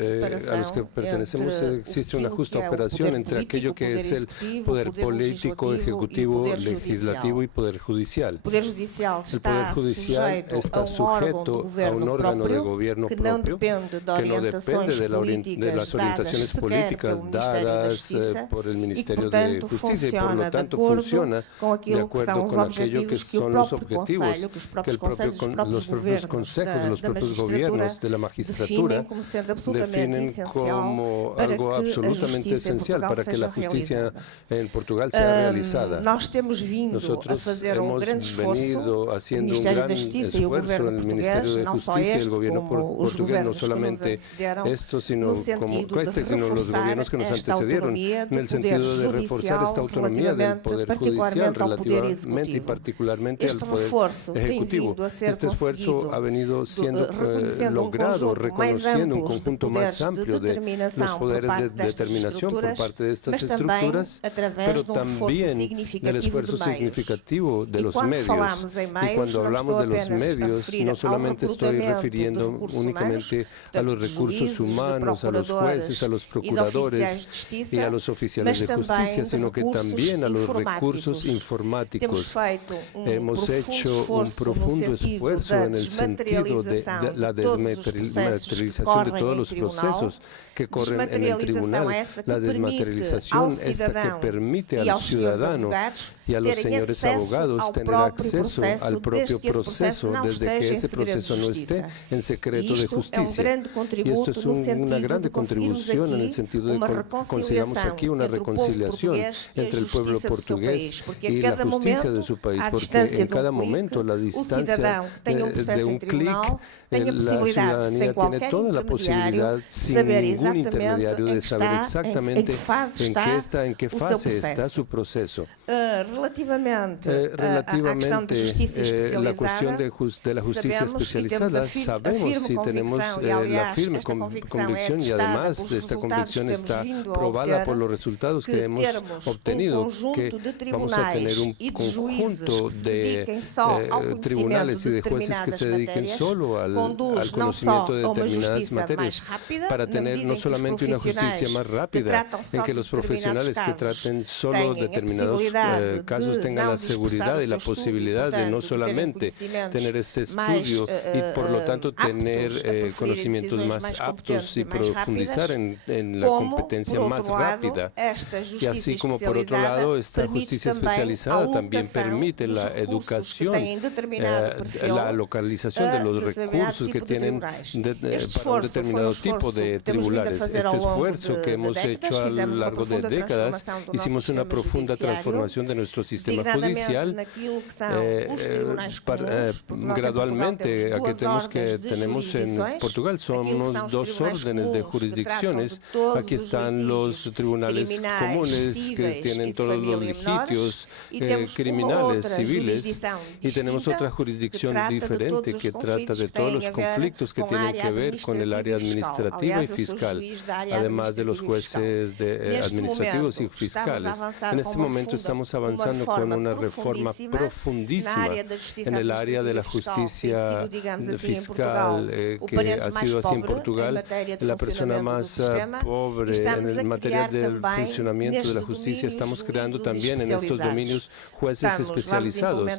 los que separación pertenecemos, entre existe o una que justa é o operación poder entre político, aquello que poder es el executivo, poder poder político, legislativo ejecutivo, y poder legislativo y poder judicial. O Poder Judicial El Poder está Judicial está sujeto a un órgano de gobierno que não propio depende de que no depende de las orientaciones políticas dadas por el Ministerio de Justicia y por lo tanto funciona de acuerdo con aquello que son los objetivos que los propios consejos, los propios gobiernos de la magistratura definen como algo absolutamente esencial para que la justicia en Portugal sea realizada. Nosotros hemos venido haciendo un gran esfuerzo en el Ministerio de Justicia y el gobierno portugués, no solamente esto, sino los gobiernos que nos antecedieron, en el sentido de reforzar esta autonomía del Poder Judicial relativamente y particularmente al Poder Ejecutivo. Este esfuerzo ha venido siendo logrado reconociendo un conjunto más amplio de los poderes de determinación por parte de estas estructuras, pero también del esfuerzo significativo de los medios. Y cuando hablamos de los medios, no solamente estoy refiriendo únicamente a los recursos humanos, a los jueces, a los procuradores y a los oficiales de justicia, sino que también a los recursos informáticos. Hemos hecho un profundo esfuerzo en el sentido de la desmaterialización de todos los procesos que corren en el tribunal, la desmaterialización esta que permite al ciudadano y a los señores abogados tener acceso al propio proceso desde que ese proceso no esté en secreto de justicia. Y esto es una grande contribución en el sentido de que consigamos aquí una reconciliación entre el pueblo portugués y la justicia de su país, porque en cada momento la distancia de un clic, la ciudadanía tiene toda la posibilidad, sin ningún intermediario, de saber exactamente en qué fase está su proceso. Relativamente la cuestión de la justicia especializada, sabemos y tenemos la firme convicción, y además esta convicción está probada por los resultados que hemos obtenido, que vamos a tener un conjunto de tribunales y de jueces que se dediquen solo al conocimiento de determinadas materias, para tener no solamente una justicia más rápida, en que los profesionales que traten solo determinados casos tengan la seguridad y la posibilidad de no solamente tener este estudio y por lo tanto tener conocimientos más aptos y profundizar en la competencia más rápida, Y así como por otro lado, esta justicia especializada también permite la educación, la localización de los recursos que tienen para un determinado tipo de tribunales. Este esfuerzo que hemos hecho a lo largo de décadas, hicimos una profunda transformación de nuestro sistema judicial, gradualmente. Aquí tenemos en Portugal, somos 2 órdenes de jurisdicciones. Aquí están los tribunales comunes que tienen todos los litigios criminales, civiles, y tenemos otra jurisdicción diferente que trata de todos los conflictos que tienen que ver con el área administrativa y fiscal, además de los jueces administrativos y fiscales. En este momento estamos avanzando con una reforma profundísima en el área de la justicia fiscal, que ha sido así en Portugal. La persona más pobre en materia del funcionamiento de la justicia. Estamos creando también en estos dominios jueces especializados.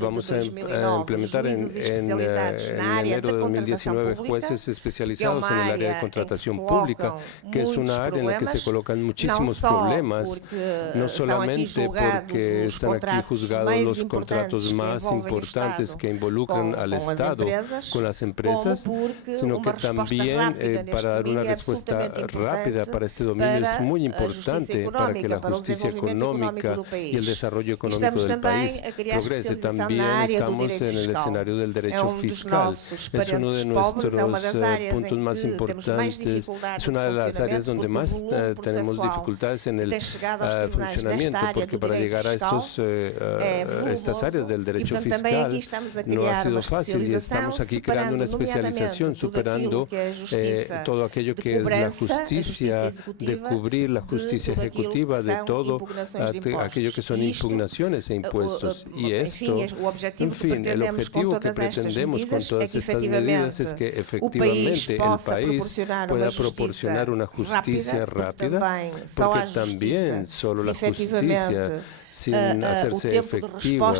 Vamos a implementar en enero de 2019 jueces especializados en el área de contratación pública, que es una área en la que se colocan muchísimos problemas, no solamente porque están aquí juzgados los contratos más importantes que involucran al Estado con las empresas, sino que también para dar una respuesta rápida para este dominio es muy importante para que la justicia económica y el desarrollo económico del país progrese. También estamos en el escenario del derecho fiscal. Es uno de nuestros puntos más importantes. Es una de las áreas donde más tenemos dificultades en el funcionamiento, porque para llegar a estas áreas del derecho fiscal no ha sido fácil, y estamos aquí creando una especialización, superando todo aquello que es la justicia de cubrir, la justicia ejecutiva de todo aquello que son impugnaciones e impuestos. Y esto, en fin, el objetivo que pretendemos con todas estas medidas es que efectivamente el país pueda proporcionar una justicia rápida, porque también solo la justicia, sin hacerse efectiva,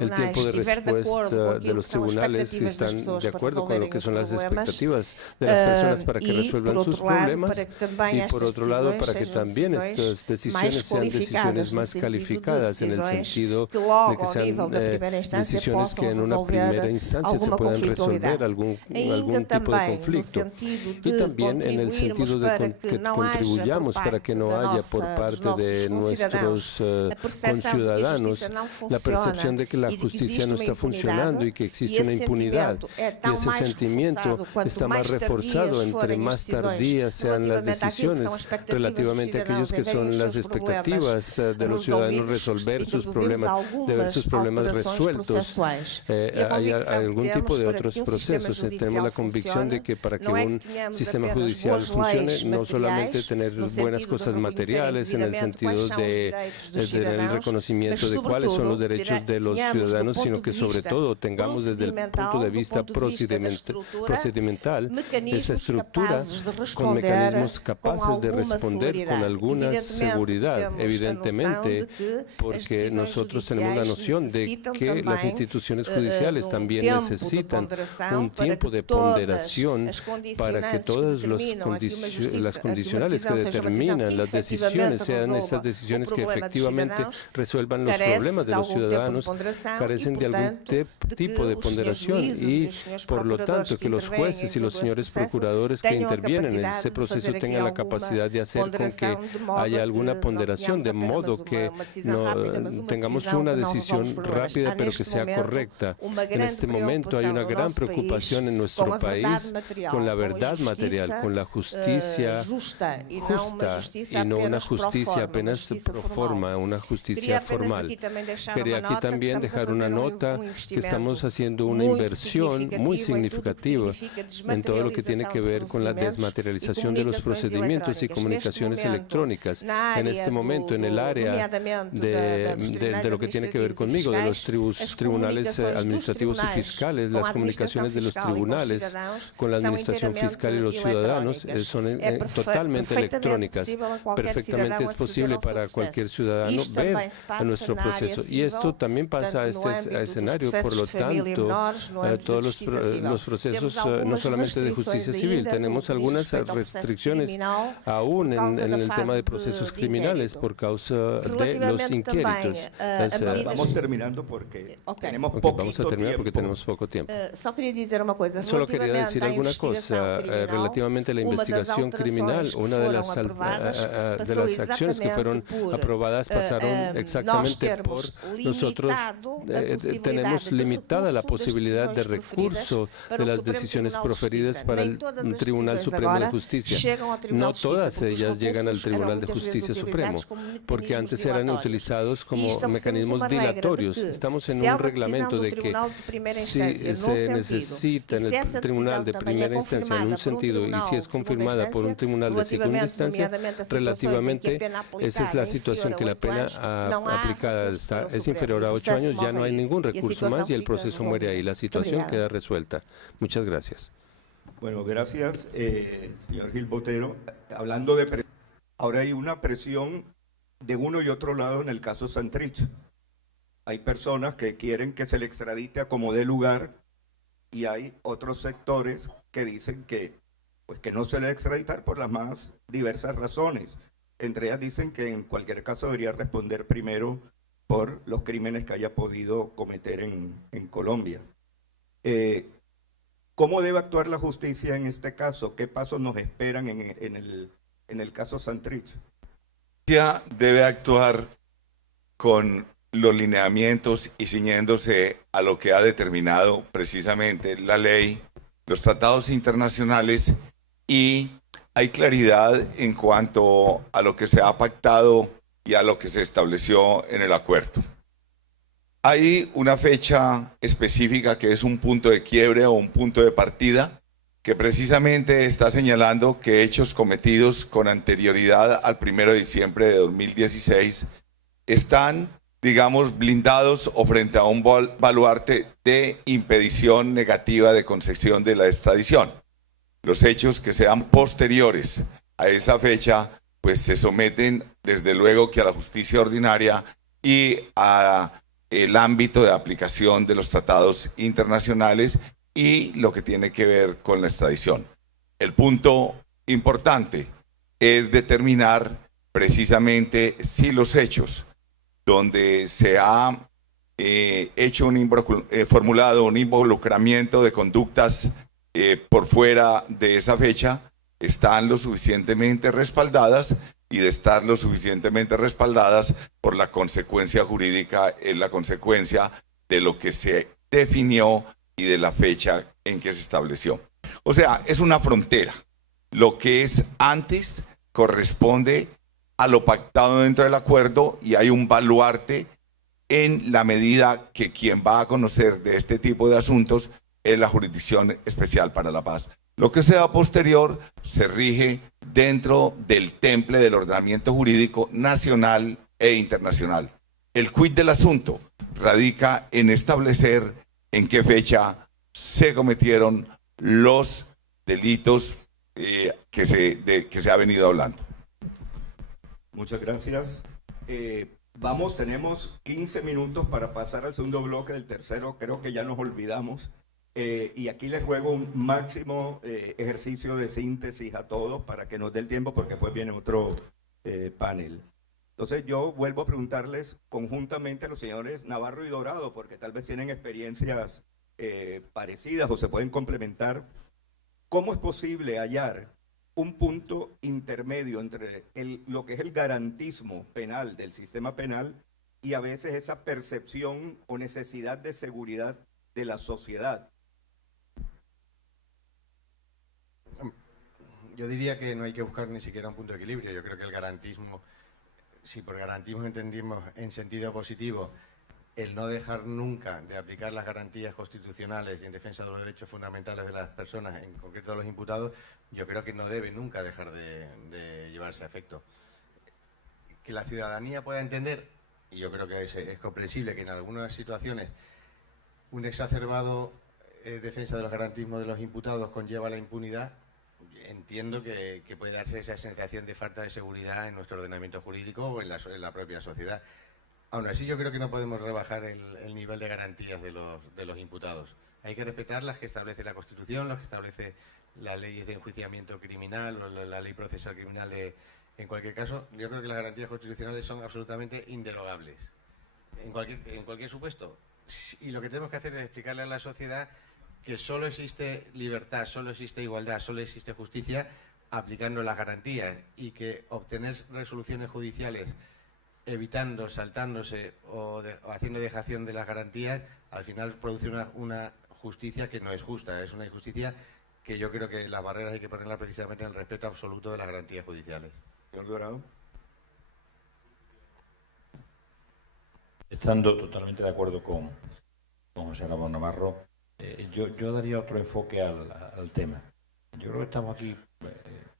el tiempo de respuesta de los tribunales, si están de acuerdo con lo que son las expectativas de las personas para que resuelvan sus problemas, y por otro lado para que también estas decisiones sean decisiones más calificadas, en el sentido de que sean decisiones que en una primera instancia se puedan resolver algún tipo de conflicto, y también en el sentido de que contribuyamos para que no haya por parte de nuestros ciudadanos la percepción de que la justicia no está funcionando y que existe una impunidad, y ese sentimiento está más reforzado entre más tardías sean las decisiones relativamente a aquellos que son las expectativas de los ciudadanos, resolver sus problemas, de ver sus problemas resueltos. Hay algún tipo de otros procesos. Tenemos la convicción de que para que un sistema judicial funcione, no solamente tener buenas cosas materiales en el sentido de reconocimiento de cuáles son los derechos de los ciudadanos, sino que sobre todo tengamos desde el punto de vista procedimental esa estructura con mecanismos capaces de responder con alguna seguridad, evidentemente, porque nosotros tenemos la noción de que las instituciones judiciales también necesitan un tiempo de ponderación para que todas las condicionales que determinan las decisiones sean estas decisiones que efectivamente resuelvan los problemas de los ciudadanos, carecen de algún tipo de ponderación, y por lo tanto que los jueces y los señores procuradores que intervienen en ese proceso tengan la capacidad de hacer con que haya alguna ponderación, de modo que no tengamos una decisión rápida pero que sea correcta. En este momento hay una gran preocupación en nuestro país con la verdad material, con la justicia justa, y no una justicia apenas pro forma, una justicia formal. Quería aquí también dejar una nota que estamos haciendo una inversión muy significativa en todo lo que tiene que ver con la desmaterialización de los procedimientos y comunicaciones electrónicas. En este momento, en el área de lo que tiene que ver conmigo, de los tribunales administrativos y fiscales, las comunicaciones de los tribunales con la administración fiscal y los ciudadanos son totalmente electrónicas. Perfectamente es posible para cualquier ciudadano ver a nuestro proceso. Y esto también pasa a este escenario, por lo tanto, todos los procesos, no solamente de justicia civil, tenemos algunas restricciones aún en el tema de procesos criminales por causa de los inquéritos. Vamos terminando porque tenemos Ok, poquito vamos a terminar porque tiempo. tenemos poco tiempo. Só queria dizer uma coisa. Solo quería decir alguna cosa relativamente a la investigación criminal. Una de las acciones que fueron aprobadas pasaron exactamente por nosotros. Tenemos limitada la posibilidad de recurso de las decisiones proferidas para el Tribunal Supremo de Justicia. No todas ellas llegan al Tribunal de Justicia Supremo, porque antes eran utilizados como mecanismos dilatorios. Estamos en un reglamento de que si se necesita en el Tribunal de primera instancia en un sentido y si es confirmada por un Tribunal de segunda instancia, relativamente esa es la situación que la pena aplicada es inferior a 8 años, ya no hay ningún recurso más y el proceso muere ahí. La situación queda resuelta. Muchas gracias. Bueno, gracias, señor Gil Botero. Hablando de presión, ahora hay una presión de uno y otro lado en el caso Santrich. Hay personas que quieren que se le extradite a como dé lugar y hay otros sectores que dicen que no se le debe extraditar por las más diversas razones. Entre ellas dicen que en cualquier caso debería responder primero por los crímenes que haya podido cometer en Colombia. ¿Cómo debe actuar la justicia en este caso? ¿Qué pasos nos esperan en el caso Santrich? La justicia debe actuar con los lineamientos y ciñéndose a lo que ha determinado precisamente la ley, los tratados internacionales, y hay claridad en cuanto a lo que se ha pactado y a lo que se estableció en el acuerdo. Hay una fecha específica que es un punto de quiebre o un punto de partida que precisamente está señalando que hechos cometidos con anterioridad al 1 de diciembre de 2016 están, digamos, blindados o frente a un baluarte de impedición negativa de concesión de la extradición. Los hechos que sean posteriores a esa fecha, pues se someten desde luego que a la justicia ordinaria y a el ámbito de aplicación de los tratados internacionales y lo que tiene que ver con la extradición. El punto importante es determinar precisamente si los hechos donde se ha formulado un involucramiento de conductas por fuera de esa fecha están lo suficientemente respaldadas, y de estar lo suficientemente respaldadas por la consecuencia jurídica, es la consecuencia de lo que se definió y de la fecha en que se estableció. O sea, es una frontera. Lo que es antes corresponde a lo pactado dentro del acuerdo y hay un baluarte en la medida que quien va a conocer de este tipo de asuntos es la Jurisdicción Especial para la Paz. Lo que sea posterior se rige dentro del temple del ordenamiento jurídico nacional e internacional. El quid del asunto radica en establecer en qué fecha se cometieron los delitos que se ha venido hablando. Muchas gracias. Tenemos 15 minutos para pasar al segundo bloque. Del tercero creo que ya nos olvidamos. Y aquí les ruego un máximo ejercicio de síntesis a todos para que nos dé el tiempo, porque después viene otro panel. Entonces yo vuelvo a preguntarles conjuntamente a los señores Navarro y Dorado, porque tal vez tienen experiencias parecidas o se pueden complementar. ¿Cómo es posible hallar un punto intermedio entre lo que es el garantismo penal del sistema penal y a veces esa percepción o necesidad de seguridad de la sociedad? Yo diría que no hay que buscar ni siquiera un punto de equilibrio. Yo creo que el garantismo, si por garantismo entendimos en sentido positivo el no dejar nunca de aplicar las garantías constitucionales y en defensa de los derechos fundamentales de las personas, en concreto de los imputados, yo creo que no debe nunca dejar de llevarse a efecto. Que la ciudadanía pueda entender, y yo creo que es comprensible que en algunas situaciones un exacerbado defensa de los garantismos de los imputados conlleva la impunidad. Entiendo que puede darse esa sensación de falta de seguridad en nuestro ordenamiento jurídico o en la propia sociedad. Aún así, yo creo que no podemos rebajar el nivel de garantías de los imputados. Hay que respetar las que establece la Constitución, las que establece la ley de enjuiciamiento criminal o la ley procesal criminal En cualquier caso, yo creo que las garantías constitucionales son absolutamente inderogables, en cualquier supuesto. Y lo que tenemos que hacer es explicarle a la sociedad que solo existe libertad, solo existe igualdad, solo existe justicia aplicando las garantías, y que obtener resoluciones judiciales evitando, saltándose o haciendo dejación de las garantías, al final produce una justicia que no es justa, es una injusticia que yo creo que las barreras hay que ponerlas precisamente en el respeto absoluto de las garantías judiciales. Señor Dorado. Estando totalmente de acuerdo con José Ramón Navarro, yo daría otro enfoque al tema. Yo creo que estamos aquí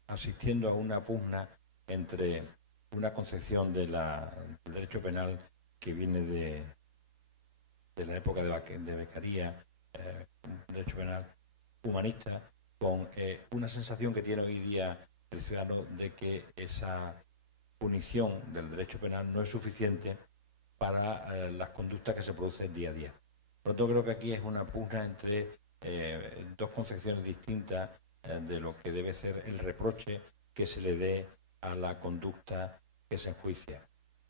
asistiendo a una pugna entre una concepción del derecho penal que viene de la época de Beccaria, un derecho penal humanista, con una sensación que tiene hoy día el ciudadano de que esa punición del derecho penal no es suficiente para las conductas que se producen día a día. Por lo tanto, creo que aquí es una pugna entre dos concepciones distintas de lo que debe ser el reproche que se le dé a la conducta que se enjuicia.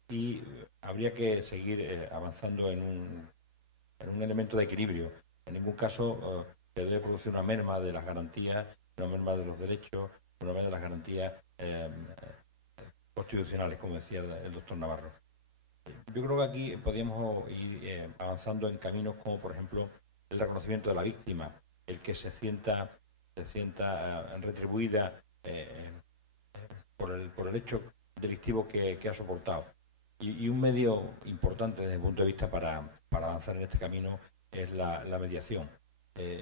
Y habría que seguir avanzando en un elemento de equilibrio. En ningún caso se debe producir una merma de las garantías, una merma de los derechos, una merma de las garantías constitucionales, como decía el doctor Navarro. Yo creo que aquí podríamos ir avanzando en caminos como, por ejemplo, el reconocimiento de la víctima, el que se sienta retribuida por el hecho delictivo que ha soportado. Y un medio importante desde el punto de vista para avanzar en este camino es la mediación.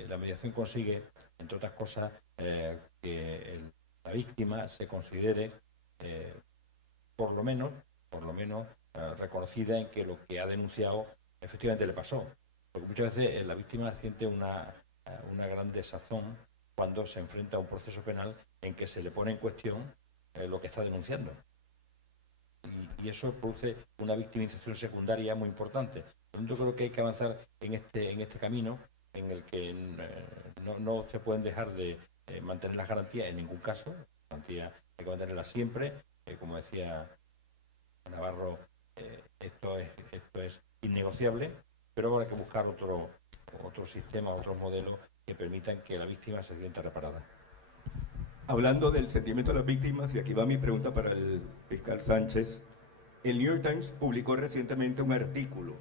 La mediación consigue, entre otras cosas, que la víctima se considere por lo menos reconocida en que lo que ha denunciado efectivamente le pasó. Porque muchas veces la víctima siente una gran desazón cuando se enfrenta a un proceso penal en que se le pone en cuestión lo que está denunciando. Y eso produce una victimización secundaria muy importante. Por lo tanto, creo que hay que avanzar en este camino en el que no se pueden dejar de mantener las garantías en ningún caso. Las garantías hay que mantenerlas siempre. Como decía Navarro, esto es innegociable, pero ahora hay que buscar otro sistema, otros modelos que permitan que la víctima se sienta reparada. Hablando del sentimiento de las víctimas, y aquí va mi pregunta para el fiscal Sánchez, el New York Times publicó recientemente un artículo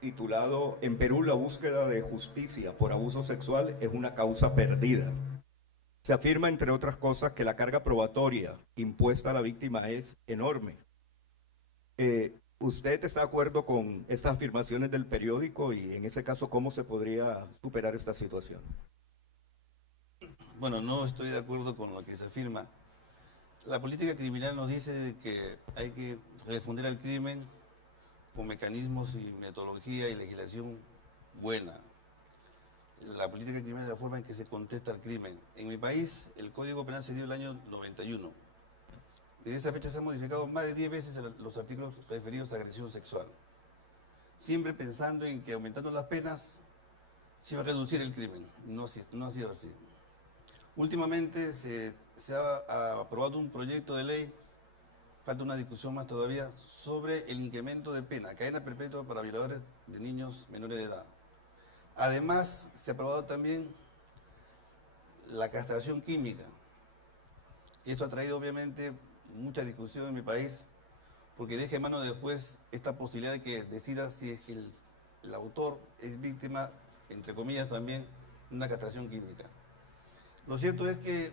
titulado "En Perú la búsqueda de justicia por abuso sexual es una causa perdida". Se afirma, entre otras cosas, que la carga probatoria impuesta a la víctima es enorme. ¿Usted está de acuerdo con estas afirmaciones del periódico y, en ese caso, cómo se podría superar esta situación? Bueno, no estoy de acuerdo con lo que se afirma. La política criminal nos dice que hay que responder al crimen con mecanismos y metodología y legislación buena. La política criminal es la forma en que se contesta al crimen. En mi país, el Código Penal se dio el año 91. Desde esa fecha se han modificado más de 10 veces los artículos referidos a agresión sexual. Siempre pensando en que aumentando las penas se va a reducir el crimen. No ha sido así. Últimamente se ha aprobado un proyecto de ley, falta una discusión más todavía, sobre el incremento de pena, cadena perpetua para violadores de niños menores de edad. Además, se ha aprobado también la castración química. Esto ha traído obviamente mucha discusión en mi país, porque deja en manos del juez esta posibilidad de que decida si es que el autor es víctima, entre comillas también, de una castración química. Lo cierto es que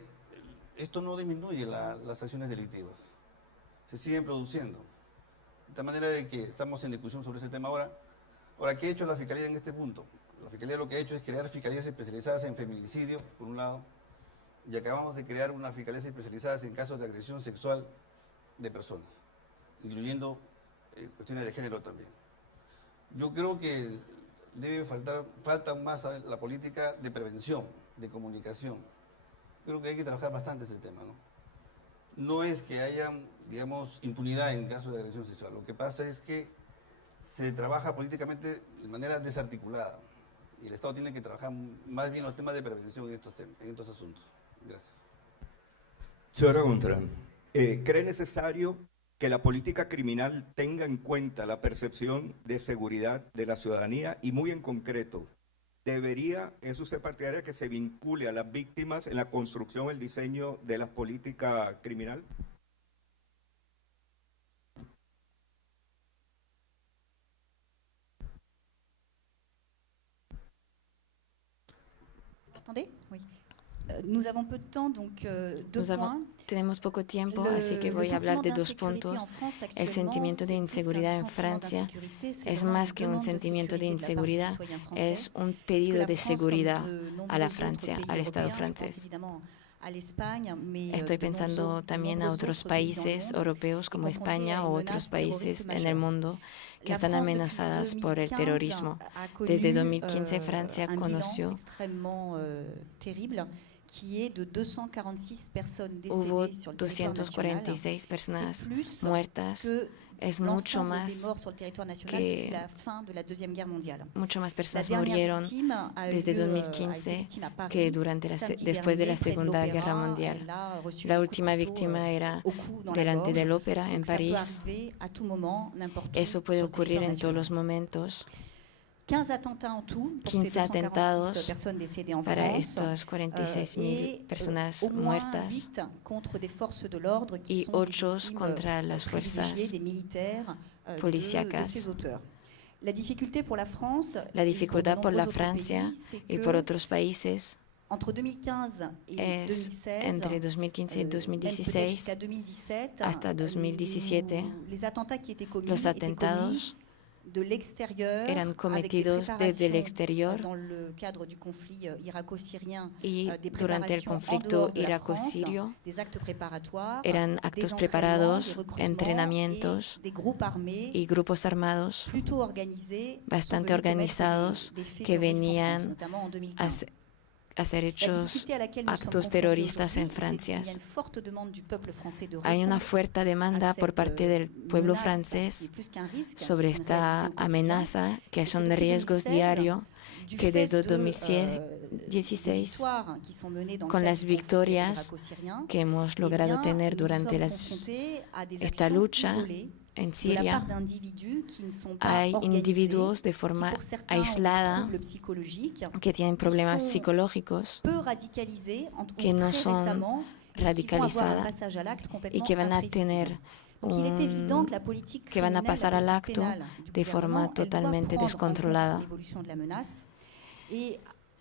esto no disminuye las acciones delictivas, se siguen produciendo. De tal manera de que estamos en discusión sobre ese tema ahora. Ahora, ¿qué ha hecho la Fiscalía en este punto? La Fiscalía lo que ha hecho es crear fiscalías especializadas en feminicidio, por un lado, y acabamos de crear unas fiscalías especializadas en casos de agresión sexual de personas, incluyendo cuestiones de género también. Yo creo que falta más la política de prevención, de comunicación. Creo que hay que trabajar bastante ese tema, ¿no? No es que haya, digamos, impunidad en casos de agresión sexual. Lo que pasa es que se trabaja políticamente de manera desarticulada. Y el Estado tiene que trabajar más bien los temas de prevención en estos asuntos. Gracias. Señora Gontrán. ¿cree necesario que la política criminal tenga en cuenta la percepción de seguridad de la ciudadanía y muy en concreto, ¿es usted partidaria que se vincule a las víctimas en la construcción o el diseño de la política criminal? Attendez, oui. Nous avons peu de temps, donc deux points. Tenemos poco tiempo, así que voy a hablar de 2 puntos. El sentimiento de inseguridad en Francia es más que un sentimiento de inseguridad, es un pedido de seguridad a la Francia, al Estado francés. Estoy pensando también a otros países europeos como España o otros países en el mundo que están amenazadas por el terrorismo. Desde 2015 Francia conoció hubo 246 personas muertas. Es mucho más que mucho más personas murieron desde 2015 que después de la Segunda Guerra Mundial. La última víctima era delante del Ópera en París. Eso puede ocurrir en todos los momentos. 15 atentados para estas 46.000 personas muertas y 8 contra las fuerzas policíacas. La dificultad por la Francia y por otros países es entre 2015 y 2016 hasta 2017 los atentados eran cometidos desde el exterior y durante el conflicto iraco-sirio eran actos preparados, entrenamientos y grupos armados bastante organizados que venían a hacer actos terroristas en Francia. Hay una fuerte demanda por parte del pueblo francés sobre esta amenaza, que son riesgos diarios, que desde 2016, con las victorias que hemos logrado tener durante esta lucha en Siria, hay individuos de forma aislada que tienen problemas psicológicos, que no son radicalizadas y que van a tener que van a pasar al acto de forma totalmente descontrolada.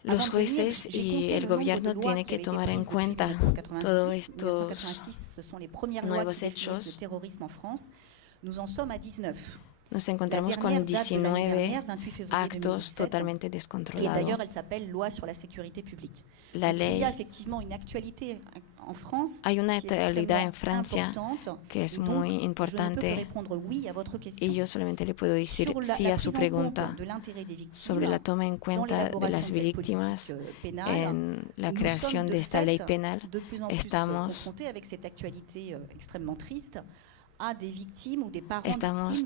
Los jueces y el gobierno tienen que tomar en cuenta todos estos nuevos hechos. Nos encontramos con 19 actos totalmente descontrolados. La ley, hay una actualidad en Francia que es muy importante y yo solamente le puedo decir sí a su pregunta sobre la toma en cuenta de las víctimas en la creación de esta ley penal. Estamos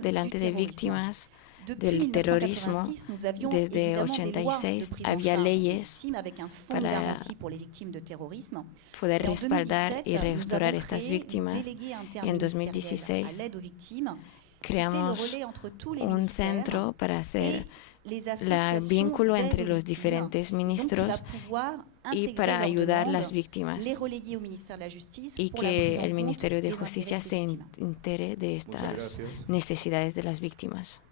delante de víctimas del terrorismo. Desde 86 había leyes para poder respaldar y restaurar estas víctimas. Y en 2016 creamos un centro para hacer el vínculo entre los diferentes ministros y para ayudar a las víctimas y que el Ministerio de Justicia se entere de estas necesidades de las víctimas.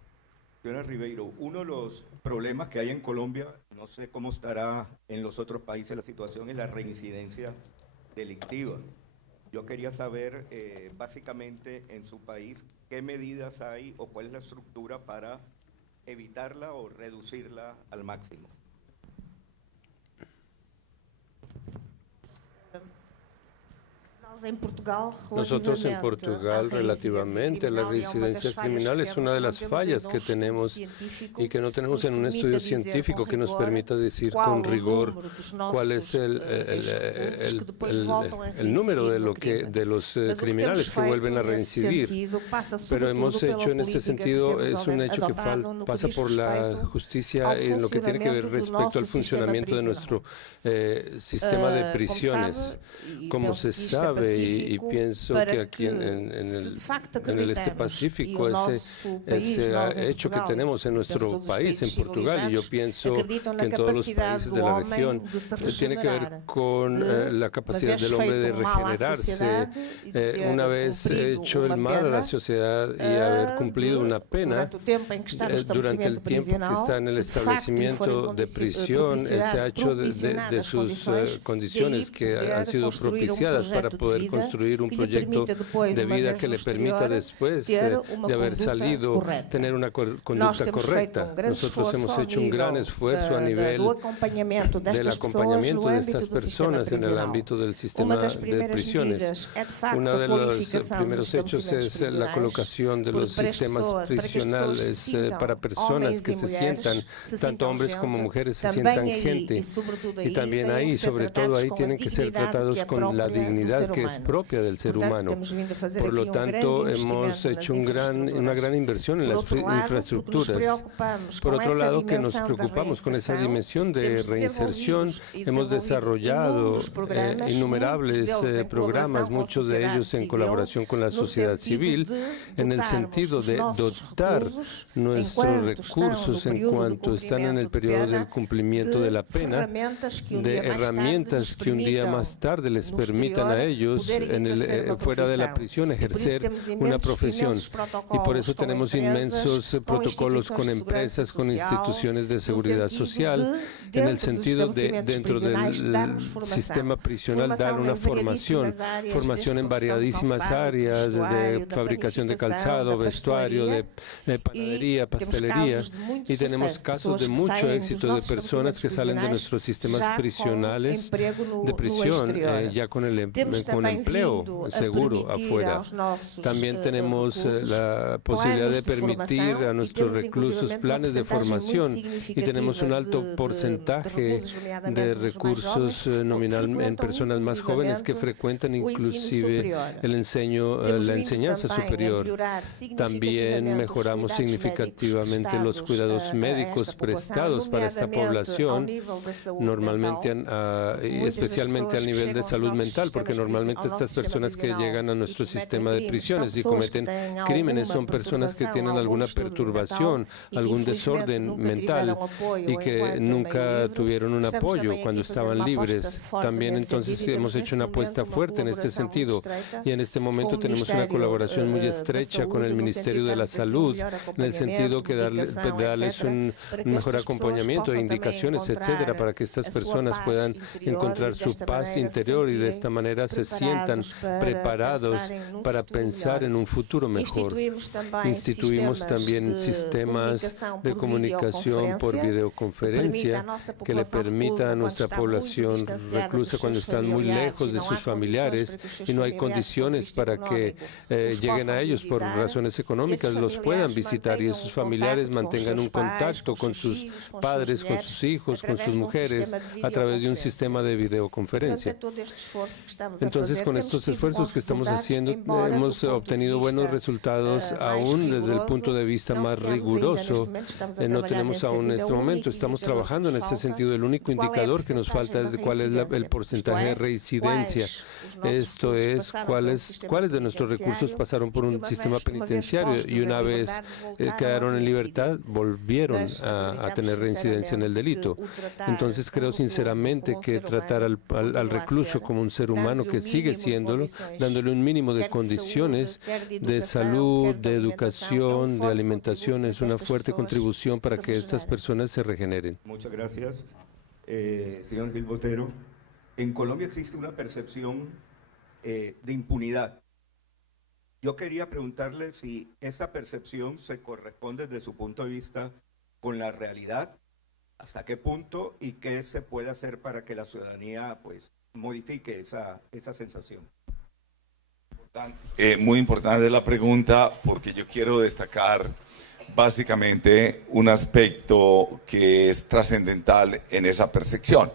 Señora Ribeiro, uno de los problemas que hay en Colombia, no sé cómo estará en los otros países la situación, es la reincidencia delictiva. Yo quería saber básicamente en su país qué medidas hay o cuál es la estructura para evitarla o reducirla al máximo. Nosotros en Portugal, relativamente a la reincidencia criminal, es una de las fallas que tenemos y que no tenemos en un estudio científico que nos permita decir con rigor cuál es el número de los criminales que vuelven a reincidir. Pero hemos hecho en este sentido, es un hecho que pasa por la justicia en lo que tiene que ver respecto al funcionamiento de nuestro sistema de prisiones. Como se sabe, y pienso que aquí en el este Pacífico, ese hecho que tenemos en nuestro país, en Portugal, y yo pienso que en todos los países de la región, tiene que ver con la capacidad del hombre de regenerarse una vez hecho el mal a la sociedad y haber cumplido una pena durante el tiempo que está en el establecimiento de prisión. Se ha hecho de sus condiciones que han sido propiciadas para poder construir un proyecto de vida que le permita después de haber salido tener una conducta correcta. Nosotros hemos hecho un gran esfuerzo a nivel del acompañamiento de estas personas en el ámbito del sistema de prisiones. Uno de los primeros hechos es la colocación de los sistemas prisionales para personas que se sientan, tanto hombres como mujeres, se sientan gente. Y también ahí, sobre todo ahí, tienen que ser tratados con la dignidad que es propia del ser humano. Por lo tanto, hemos hecho una gran inversión en las infraestructuras. Por otro lado, que nos preocupamos con esa dimensión de reinserción, hemos desarrollado innumerables programas, muchos de ellos en colaboración con la sociedad civil, en el sentido de dotar nuestros recursos en cuanto están en el periodo del cumplimiento de la pena, de herramientas que un día más tarde les permitan a ellos, fuera de la prisión, ejercer una profesión. Y por eso tenemos inmensos protocolos con empresas, con instituciones de seguridad social, en el sentido de, dentro del sistema prisional, dar una formación en variadísimas áreas, de fabricación de calzado, vestuario, de panadería, pastelería, y tenemos casos de mucho éxito de personas que salen de nuestros sistemas prisionales, de prisión, ya con empleo seguro afuera. También tenemos la posibilidad de permitir a nuestros reclusos planes de formación, y tenemos un alto porcentaje de recursos nominal en personas más jóvenes que frecuentan inclusive la enseñanza superior. También mejoramos significativamente los cuidados médicos prestados para esta población, normalmente y especialmente al nivel de salud mental, porque normalmente estas personas que llegan a nuestro sistema de prisiones y cometen crímenes son personas que tienen alguna perturbación, algún desorden mental, y que nunca tuvieron un apoyo cuando estaban libres. También entonces hemos hecho una apuesta fuerte en este sentido, y en este momento tenemos una colaboración muy estrecha con el Ministerio de la Salud, en el sentido que darles un mejor acompañamiento e indicaciones, etcétera, para que estas personas puedan encontrar su paz interior y de esta manera se sientan preparados para pensar en un futuro mejor. Instituimos también sistemas de comunicación por videoconferencia que le permita a nuestra población reclusa, cuando están muy lejos de sus familiares y no hay condiciones para que lleguen a ellos por razones económicas, los puedan visitar y esos familiares mantengan un contacto con sus padres, con sus hijos, con sus mujeres, a través de un sistema de videoconferencia. Entonces, con estos esfuerzos que estamos haciendo, hemos obtenido buenos resultados, aún desde el punto de vista más riguroso. No tenemos aún en este momento, estamos trabajando en este sentido. El único indicador que nos falta es cuál es el porcentaje de reincidencia. Esto es, cuáles de nuestros recursos pasaron por un sistema penitenciario y una vez quedaron en libertad, volvieron a tener reincidencia en el delito. Entonces, creo sinceramente que tratar al recluso como un ser humano que sigue siéndolo, dándole un mínimo de condiciones de salud, de educación, de alimentación, es una fuerte contribución para que estas personas se regeneren. Muchas gracias, señor Gil Botero. En Colombia existe una percepción de impunidad. Yo quería preguntarle si esa percepción se corresponde desde su punto de vista con la realidad, hasta qué punto y qué se puede hacer para que la ciudadanía pues modifique esa sensación. Muy importante la pregunta, porque yo quiero destacar básicamente un aspecto que es trascendental en esa percepción,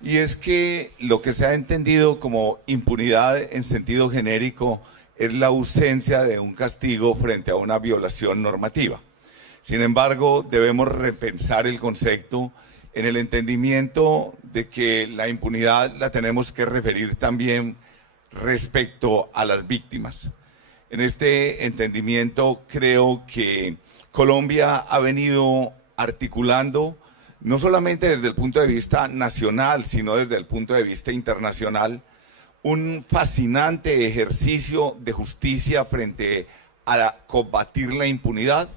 y es que lo que se ha entendido como impunidad en sentido genérico es la ausencia de un castigo frente a una violación normativa. Sin embargo, debemos repensar el concepto en el entendimiento de que la impunidad la tenemos que referir también respecto a las víctimas. En este entendimiento creo que Colombia ha venido articulando, no solamente desde el punto de vista nacional, sino desde el punto de vista internacional, un fascinante ejercicio de justicia frente a combatir la impunidad,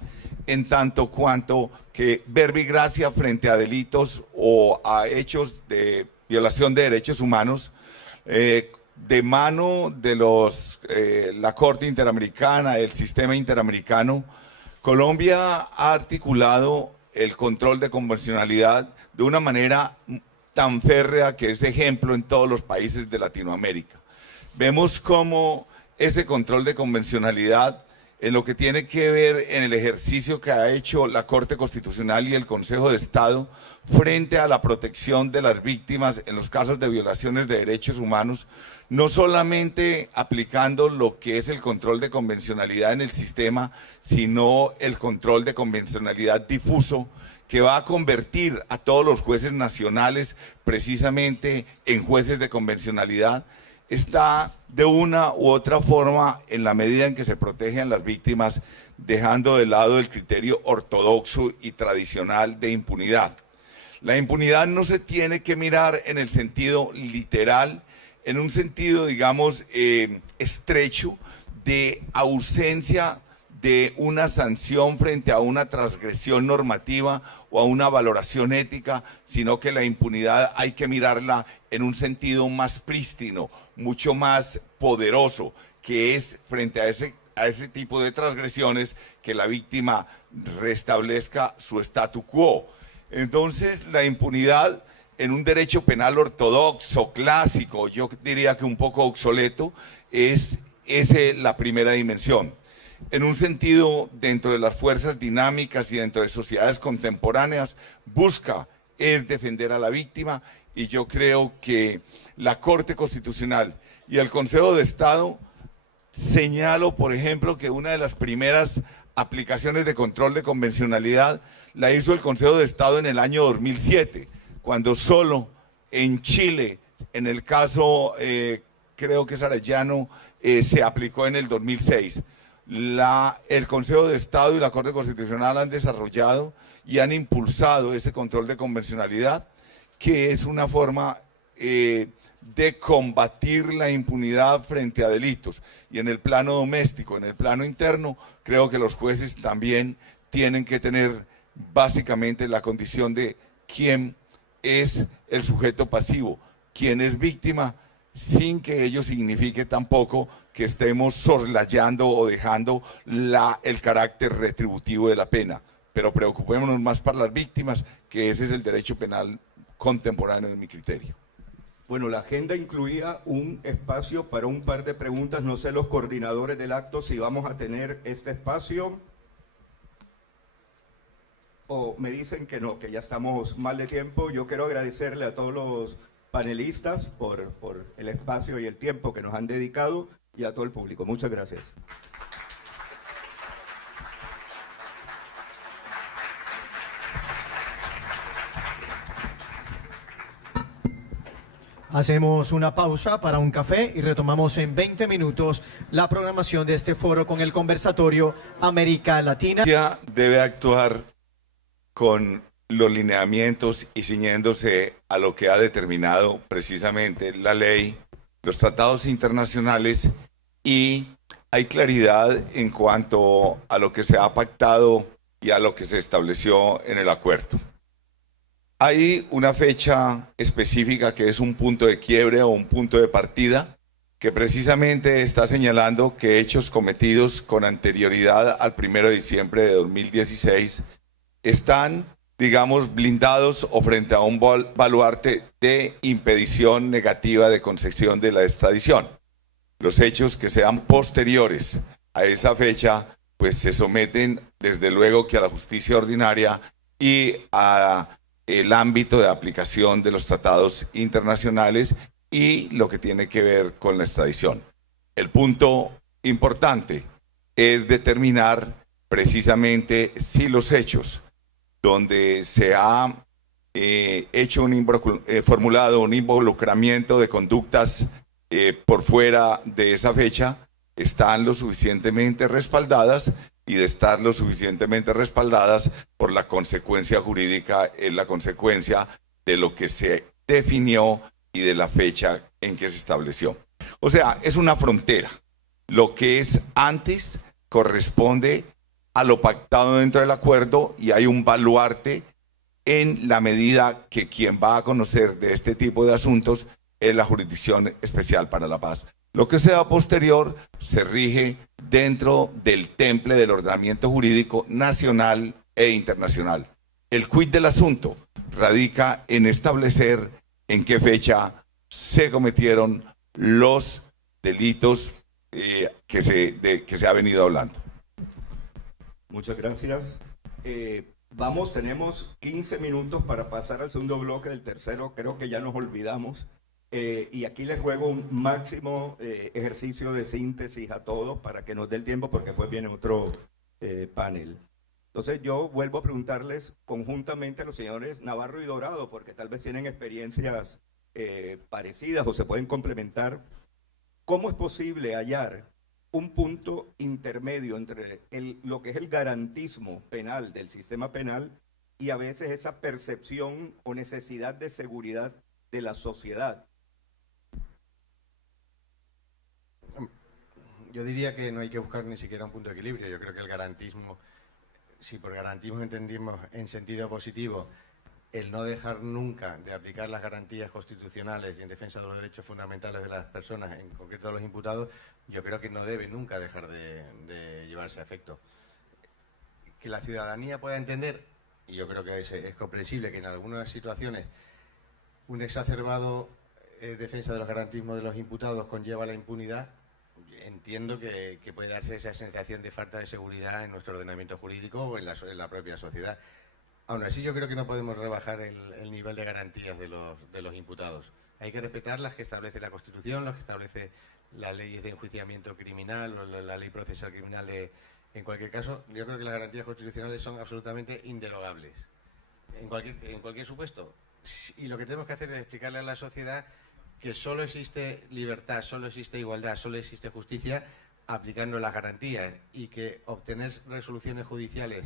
en tanto cuanto que verbo y gracia frente a delitos o a hechos de violación de derechos humanos, de mano de la Corte Interamericana, el sistema interamericano. Colombia ha articulado el control de convencionalidad de una manera tan férrea que es ejemplo en todos los países de Latinoamérica. Vemos cómo ese control de convencionalidad, en lo que tiene que ver en el ejercicio que ha hecho la Corte Constitucional y el Consejo de Estado frente a la protección de las víctimas en los casos de violaciones de derechos humanos, no solamente aplicando lo que es el control de convencionalidad en el sistema, sino el control de convencionalidad difuso, que va a convertir a todos los jueces nacionales precisamente en jueces de convencionalidad, está de una u otra forma, en la medida en que se protegen las víctimas, dejando de lado el criterio ortodoxo y tradicional de impunidad. La impunidad no se tiene que mirar en el sentido literal, en un sentido, digamos, estrecho, de ausencia de una sanción frente a una transgresión normativa o a una valoración ética, sino que la impunidad hay que mirarla en un sentido más prístino, mucho más poderoso, que es frente a ese tipo de transgresiones que la víctima restablezca su statu quo. Entonces, la impunidad en un derecho penal ortodoxo, clásico, yo diría que un poco obsoleto, es la primera dimensión. En un sentido, dentro de las fuerzas dinámicas y dentro de sociedades contemporáneas, es defender a la víctima, y yo creo que la Corte Constitucional y el Consejo de Estado, señalo, por ejemplo, que una de las primeras aplicaciones de control de convencionalidad la hizo el Consejo de Estado en el año 2007, cuando solo en Chile, en el caso, creo que es Arellano, se aplicó en el 2006. El Consejo de Estado y la Corte Constitucional han desarrollado y han impulsado ese control de convencionalidad, que es una forma de combatir la impunidad frente a delitos. Y en el plano doméstico, en el plano interno, creo que los jueces también tienen que tener básicamente la condición de quién es el sujeto pasivo, quién es víctima, sin que ello signifique tampoco que estemos soslayando o dejando el carácter retributivo de la pena. Pero preocupémonos más por las víctimas, que ese es el derecho penal contemporáneo en mi criterio. Bueno, la agenda incluía un espacio para un par de preguntas. No sé los coordinadores del acto si vamos a tener este espacio o me dicen que no, que ya estamos mal de tiempo. Yo quiero agradecerle a todos los panelistas por el espacio y el tiempo que nos han dedicado y a todo el público. Muchas gracias. Hacemos una pausa para un café y retomamos en 20 minutos la programación de este foro con el conversatorio América Latina. Ya debe actuar con los lineamientos y ciñéndose a lo que ha determinado precisamente la ley, los tratados internacionales, y hay claridad en cuanto a lo que se ha pactado y a lo que se estableció en el acuerdo. Hay una fecha específica que es un punto de quiebre o un punto de partida, que precisamente está señalando que hechos cometidos con anterioridad al 1 de diciembre de 2016 están, digamos, blindados o frente a un baluarte de impedición negativa de concesión de la extradición. Los hechos que sean posteriores a esa fecha, pues se someten desde luego que a la justicia ordinaria y a el ámbito de aplicación de los tratados internacionales y lo que tiene que ver con la extradición. El punto importante es determinar precisamente si los hechos donde se ha formulado un involucramiento de conductas por fuera de esa fecha están lo suficientemente respaldadas, y de estar lo suficientemente respaldadas por la consecuencia jurídica, es la consecuencia de lo que se definió y de la fecha en que se estableció. O sea, es una frontera. Lo que es antes corresponde a lo pactado dentro del acuerdo, y hay un baluarte en la medida que quien va a conocer de este tipo de asuntos es la Jurisdicción Especial para la Paz. Lo que sea posterior se rige dentro del temple del ordenamiento jurídico nacional e internacional. El quid del asunto radica en establecer en qué fecha se cometieron los delitos que se ha venido hablando. Muchas gracias. Tenemos 15 minutos para pasar al segundo bloque. Del tercero creo que ya nos olvidamos. Y aquí les ruego un máximo ejercicio de síntesis a todos para que nos dé el tiempo, porque después viene otro panel. Entonces yo vuelvo a preguntarles conjuntamente a los señores Navarro y Dorado, porque tal vez tienen experiencias parecidas o se pueden complementar. ¿Cómo es posible hallar un punto intermedio entre lo que es el garantismo penal del sistema penal y a veces esa percepción o necesidad de seguridad de la sociedad? Yo diría que no hay que buscar ni siquiera un punto de equilibrio. Yo creo que el garantismo, si por garantismo entendimos en sentido positivo el no dejar nunca de aplicar las garantías constitucionales y en defensa de los derechos fundamentales de las personas, en concreto de los imputados, yo creo que no debe nunca dejar de llevarse a efecto. Que la ciudadanía pueda entender, y yo creo que es comprensible, que en algunas situaciones un exacerbado defensa de los garantismos de los imputados conlleva la impunidad. Entiendo que puede darse esa sensación de falta de seguridad en nuestro ordenamiento jurídico o en la propia sociedad. Aún así, yo creo que no podemos rebajar el nivel de garantías de los imputados. Hay que respetar las que establece la Constitución, las que establece las leyes de enjuiciamiento criminal o la ley procesal criminal. En cualquier caso, yo creo que las garantías constitucionales son absolutamente inderogables, en cualquier supuesto. Y lo que tenemos que hacer es explicarle a la sociedad que solo existe libertad, solo existe igualdad, solo existe justicia aplicando las garantías, y que obtener resoluciones judiciales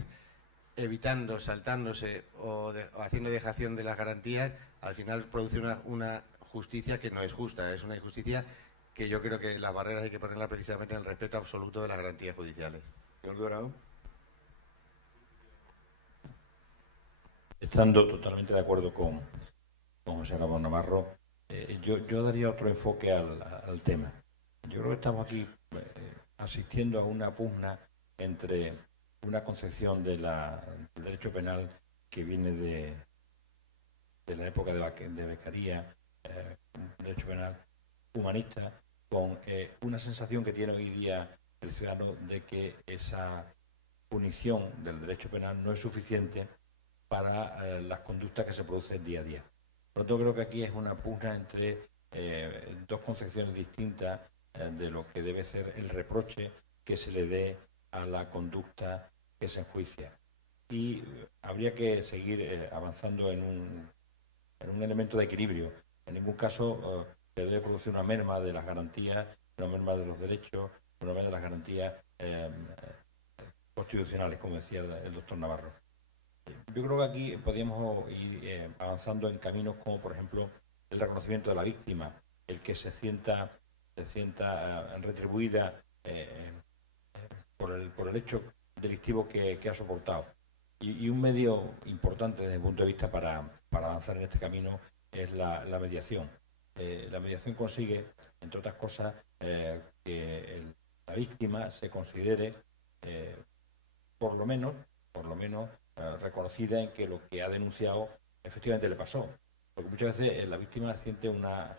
evitando, saltándose o haciendo dejación de las garantías, al final produce una justicia que no es justa, es una injusticia que yo creo que las barreras hay que ponerlas precisamente en el respeto absoluto de las garantías judiciales. Señor Dorado. Estando totalmente de acuerdo con José Ramón Navarro, yo daría otro enfoque al tema. Yo creo que estamos aquí asistiendo a una pugna entre una concepción del derecho penal que viene de la época de Beccaria, un derecho penal humanista, con una sensación que tiene hoy día el ciudadano de que esa punición del derecho penal no es suficiente para las conductas que se producen día a día. Por lo tanto, creo que aquí es una pugna entre dos concepciones distintas de lo que debe ser el reproche que se le dé a la conducta que se enjuicia. Y habría que seguir avanzando en un elemento de equilibrio. En ningún caso se debe producir una merma de las garantías, una merma de los derechos, una merma de las garantías constitucionales, como decía el doctor Navarro. Yo creo que aquí podríamos ir avanzando en caminos como, por ejemplo, el reconocimiento de la víctima, el que se sienta retribuida por el hecho delictivo que ha soportado. Y un medio importante desde mi punto de vista para avanzar en este camino es la mediación. La mediación consigue, entre otras cosas, que la víctima se considere por lo menos reconocida en que lo que ha denunciado efectivamente le pasó. Porque muchas veces la víctima siente una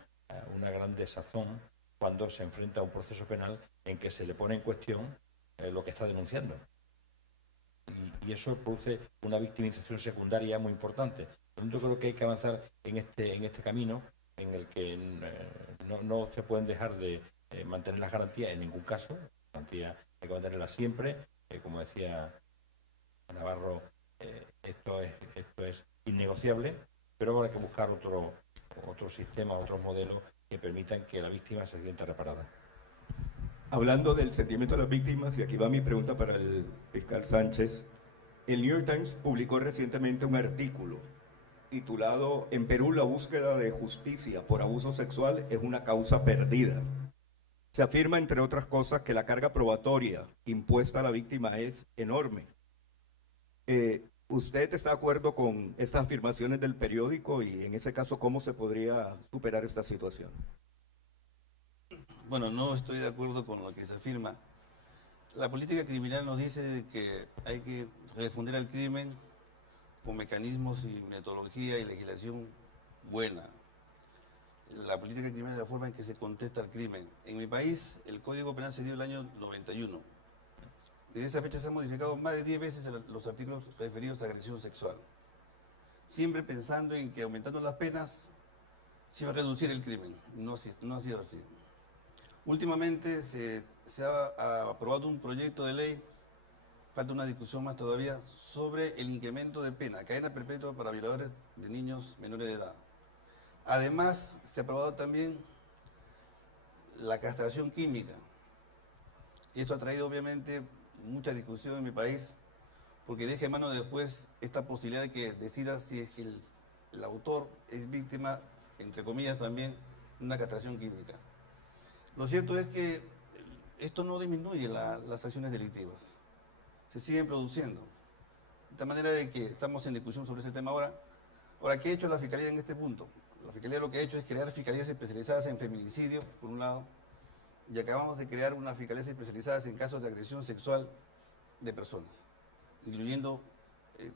gran desazón cuando se enfrenta a un proceso penal en que se le pone en cuestión lo que está denunciando. Y eso produce una victimización secundaria muy importante. Por lo tanto, creo que hay que avanzar en este camino en el que no se pueden dejar de mantener las garantías en ningún caso. Las garantías hay que mantenerlas siempre. Como decía Navarro, esto es innegociable, pero ahora hay que buscar otro sistema, otros modelos que permitan que la víctima se sienta reparada. Hablando del sentimiento de las víctimas, y aquí va mi pregunta para el fiscal Sánchez, el New York Times publicó recientemente un artículo titulado "En Perú la búsqueda de justicia por abuso sexual es una causa perdida". Se afirma, entre otras cosas, que la carga probatoria impuesta a la víctima es enorme. ¿Usted está de acuerdo con estas afirmaciones del periódico y en ese caso cómo se podría superar esta situación? Bueno, no estoy de acuerdo con lo que se afirma. La política criminal nos dice que hay que responder al crimen con mecanismos y metodología y legislación buena. La política criminal es la forma en que se contesta al crimen. En mi país, el Código Penal se dio el año 91. Desde esa fecha se han modificado más de 10 veces los artículos referidos a agresión sexual. Siempre pensando en que aumentando las penas se iba a reducir el crimen. No ha sido así. Últimamente se ha aprobado un proyecto de ley, falta una discusión más todavía, sobre el incremento de pena, cadena perpetua para violadores de niños menores de edad. Además, se ha aprobado también la castración química. Y esto ha traído obviamente mucha discusión en mi país, porque deja en manos del juez esta posibilidad de que decida si es que el autor es víctima, entre comillas también, de una castración química. Lo cierto es que esto no disminuye las acciones delictivas, se siguen produciendo. De tal manera de que estamos en discusión sobre ese tema ahora. Ahora, ¿qué ha hecho la Fiscalía en este punto? La Fiscalía lo que ha hecho es crear fiscalías especializadas en feminicidio, por un lado, y acabamos de crear unas fiscalías especializadas en casos de agresión sexual de personas, incluyendo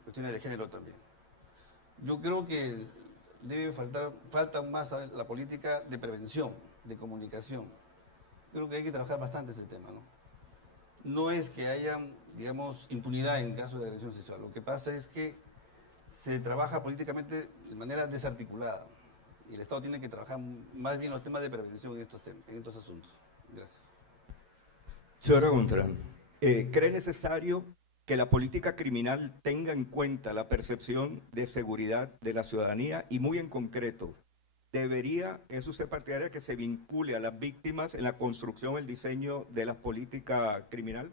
cuestiones de género también. Yo creo que falta más la política de prevención, de comunicación. Creo que hay que trabajar bastante ese tema, ¿no? No es que haya, digamos, impunidad en casos de agresión sexual. Lo que pasa es que se trabaja políticamente de manera desarticulada. Y el Estado tiene que trabajar más bien los temas de prevención en estos asuntos. Gracias. Señora Gontrán, ¿cree necesario que la política criminal tenga en cuenta la percepción de seguridad de la ciudadanía y, muy en concreto, ¿es usted partidaria que se vincule a las víctimas en la construcción, el diseño de la política criminal?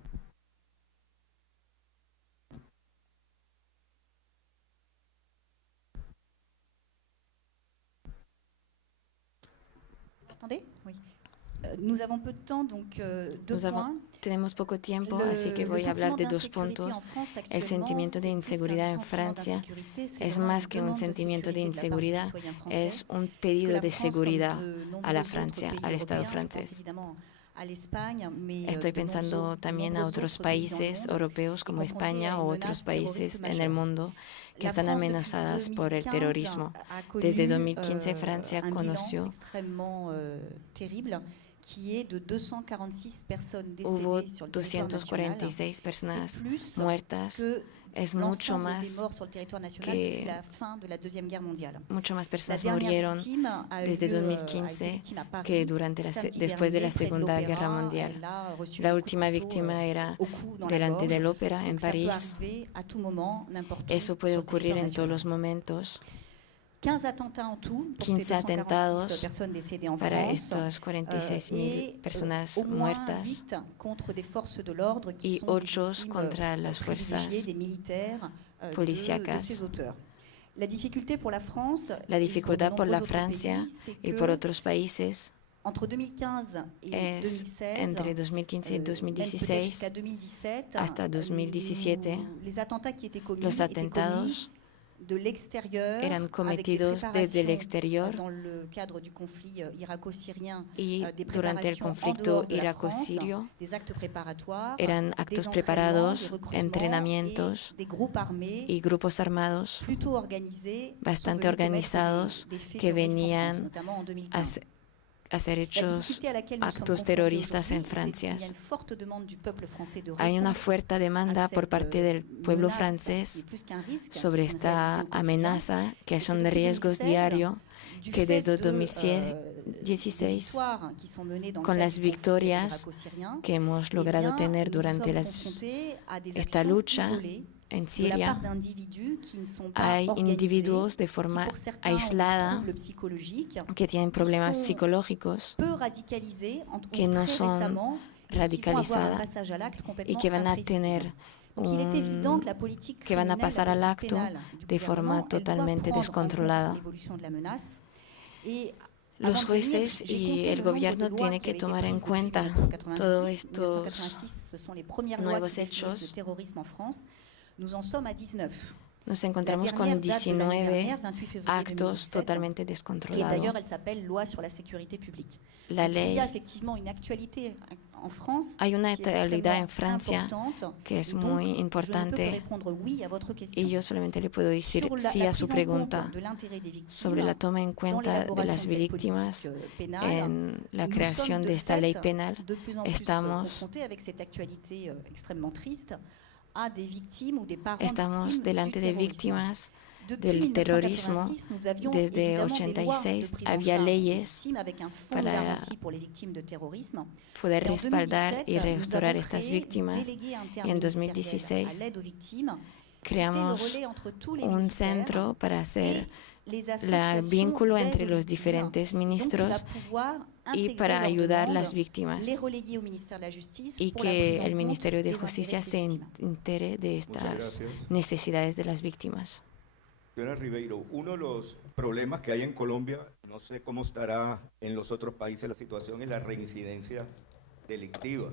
¿Entendez? Oui. Nous avons peu de temps, donc deux points. Tenemos poco tiempo, así que voy a hablar de dos puntos. El sentimiento de inseguridad en Francia es más que un sentimiento de inseguridad, es un pedido de seguridad a la Francia, al Estado francés. Estoy pensando también a otros países europeos como España o otros países en el mundo que están amenazadas por el terrorismo. Desde 2015 Francia conoció hubo 246 personas muertas. Es mucho más que mucho más personas murieron desde 2015 que después de la Segunda Guerra Mundial. La última víctima era delante del ópera en París. Eso puede ocurrir en todos los momentos. 15 atentados para estas 46.000 personas muertas y 8 contra las fuerzas policíacas. La dificultad por la Francia y por otros países es entre 2015 y 2016 hasta 2017 los atentados eran cometidos desde el exterior y durante el conflicto iraco-sirio eran actos preparados, entrenamientos y grupos armados bastante organizados que venían a hacer actos terroristas en Francia. Hay una fuerte demanda por parte del pueblo francés sobre esta amenaza, que son riesgos diarios, que desde 2016, con las victorias que hemos logrado tener durante esta lucha, en Siria hay individuos de forma aislada que tienen problemas psicológicos, que no son radicalizadas y que van a tener que van a pasar al acto de forma totalmente descontrolada. Los jueces y el gobierno tienen que tomar en cuenta todos estos nuevos hechos. Nos encontramos con 19 actos totalmente descontrolados. La ley, hay una actualidad en Francia que es muy importante y yo solamente le puedo decir sí a su pregunta sobre la toma en cuenta de las víctimas en la creación de esta ley penal. Estamos delante de víctimas del terrorismo. Desde 1986 había leyes para poder respaldar y restaurar estas víctimas. Y en 2016 creamos un centro para hacer el vínculo entre los diferentes ministros y para ayudar a las víctimas y que el Ministerio de Justicia se entere de estas necesidades de las víctimas. Señora Ribeiro, uno de los problemas que hay en Colombia, no sé cómo estará en los otros países la situación, es la reincidencia delictiva.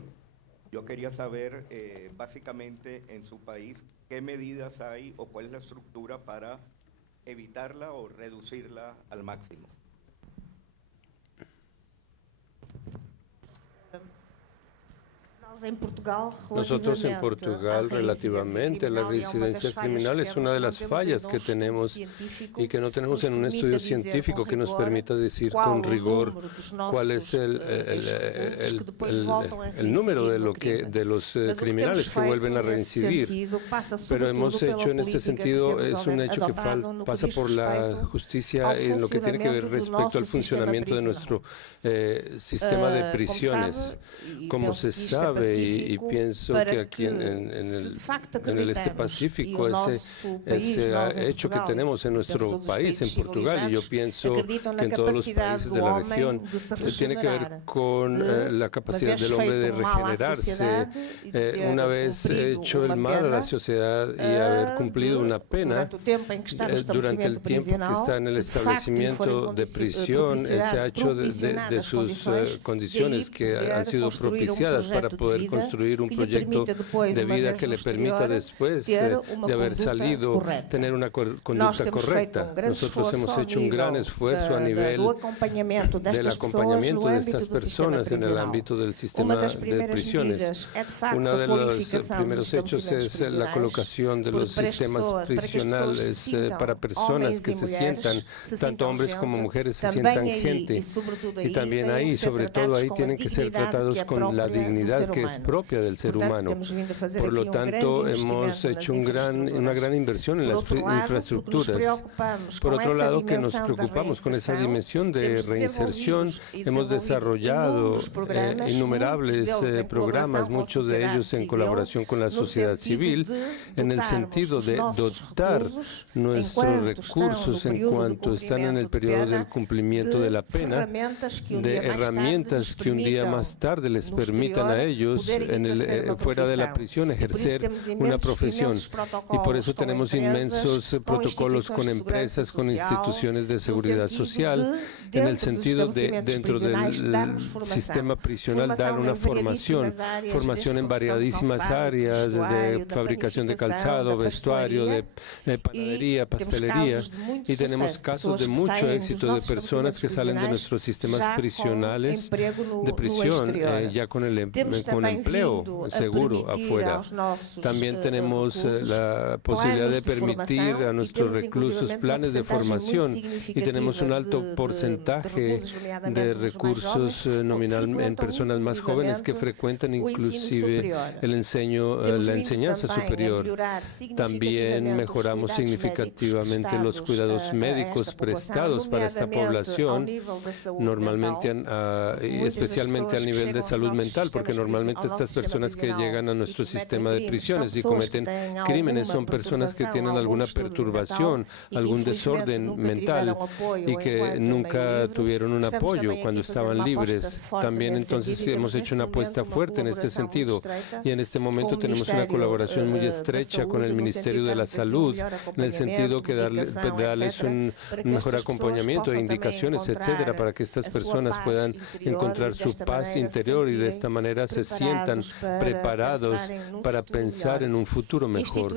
Yo quería saber básicamente en su país qué medidas hay o cuál es la estructura para evitarla o reducirla al máximo. Nosotros en Portugal, relativamente a la reincidencia criminal, es una de las fallas que tenemos y que no tenemos en un estudio científico que nos permita decir con rigor cuál es el número de los criminales que vuelven a reincidir. Pero hemos hecho en este sentido, es un hecho que pasa por la justicia en lo que tiene que ver respecto al funcionamiento de nuestro sistema de prisiones. Como se sabe, y pienso que aquí en el este Pacífico, ese hecho que tenemos en nuestro país, en Portugal, y yo pienso que en todos los países de la región, tiene que ver con la capacidad del hombre de regenerarse. Una vez hecho el mal a la sociedad y haber cumplido una pena, durante el tiempo que está en el establecimiento de prisión, se ha hecho de sus condiciones que han sido propiciadas para poder construir un proyecto de vida que le permita después de haber salido tener una conducta correcta. Nosotros hemos hecho un gran esfuerzo a nivel del acompañamiento de estas personas en el ámbito del sistema de prisiones. Uno de los primeros hechos es la colocación de los sistemas prisionales para personas que se sientan, tanto hombres como mujeres, se sientan gente. Y también ahí, sobre todo ahí, tienen que ser tratados con la dignidad que es propia del ser humano. Por lo tanto, hemos hecho una gran inversión en las infraestructuras. Por otro lado, que nos preocupamos con esa dimensión de reinserción, hemos desarrollado innumerables programas, muchos de ellos en colaboración con la sociedad civil, en el sentido de dotar nuestros recursos en cuanto están en el periodo del cumplimiento de la pena, de herramientas que un día más tarde les permitan a ellos, fuera de la prisión, ejercer una profesión. Y por eso tenemos inmensos protocolos con empresas, con instituciones de seguridad social, en el sentido de, dentro del sistema prisional, dar una formación en variadísimas áreas, de fabricación de calzado, vestuario, de panadería, pastelería, y tenemos casos de mucho éxito de personas que salen de nuestros sistemas prisionales, de prisión, ya con empleo seguro afuera. También tenemos la posibilidad de permitir a nuestros reclusos planes de formación y tenemos un alto porcentaje de recursos nominal en personas más jóvenes que frecuentan inclusive la enseñanza superior. También mejoramos significativamente los cuidados médicos prestados para esta población, normalmente especialmente al nivel de salud mental, porque normalmente normalmente estas personas que llegan a nuestro sistema de prisiones y cometen crímenes son personas que tienen alguna perturbación, algún desorden mental y que nunca tuvieron un apoyo cuando estaban libres. También entonces hemos hecho una apuesta fuerte en este sentido y en este momento tenemos una colaboración muy estrecha con el Ministerio de la Salud, en el sentido que darles un mejor acompañamiento e indicaciones, etcétera, para que estas personas puedan encontrar su paz interior y de esta manera se sientan preparados para pensar en un futuro mejor.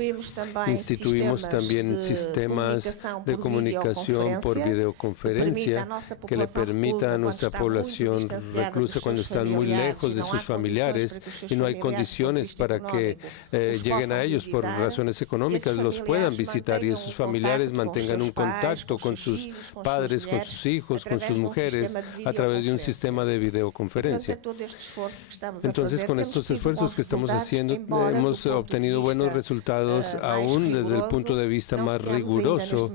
Instituimos también sistemas de comunicación por videoconferencia que le permita a nuestra población reclusa, cuando están muy lejos de sus familiares y no hay condiciones para que lleguen a ellos por razones económicas, los puedan visitar y sus familiares mantengan un contacto con sus padres, con sus hijos, con sus mujeres a través de un sistema de videoconferencia. Entonces, con estos esfuerzos que estamos haciendo, hemos obtenido buenos resultados, aún desde el punto de vista más riguroso.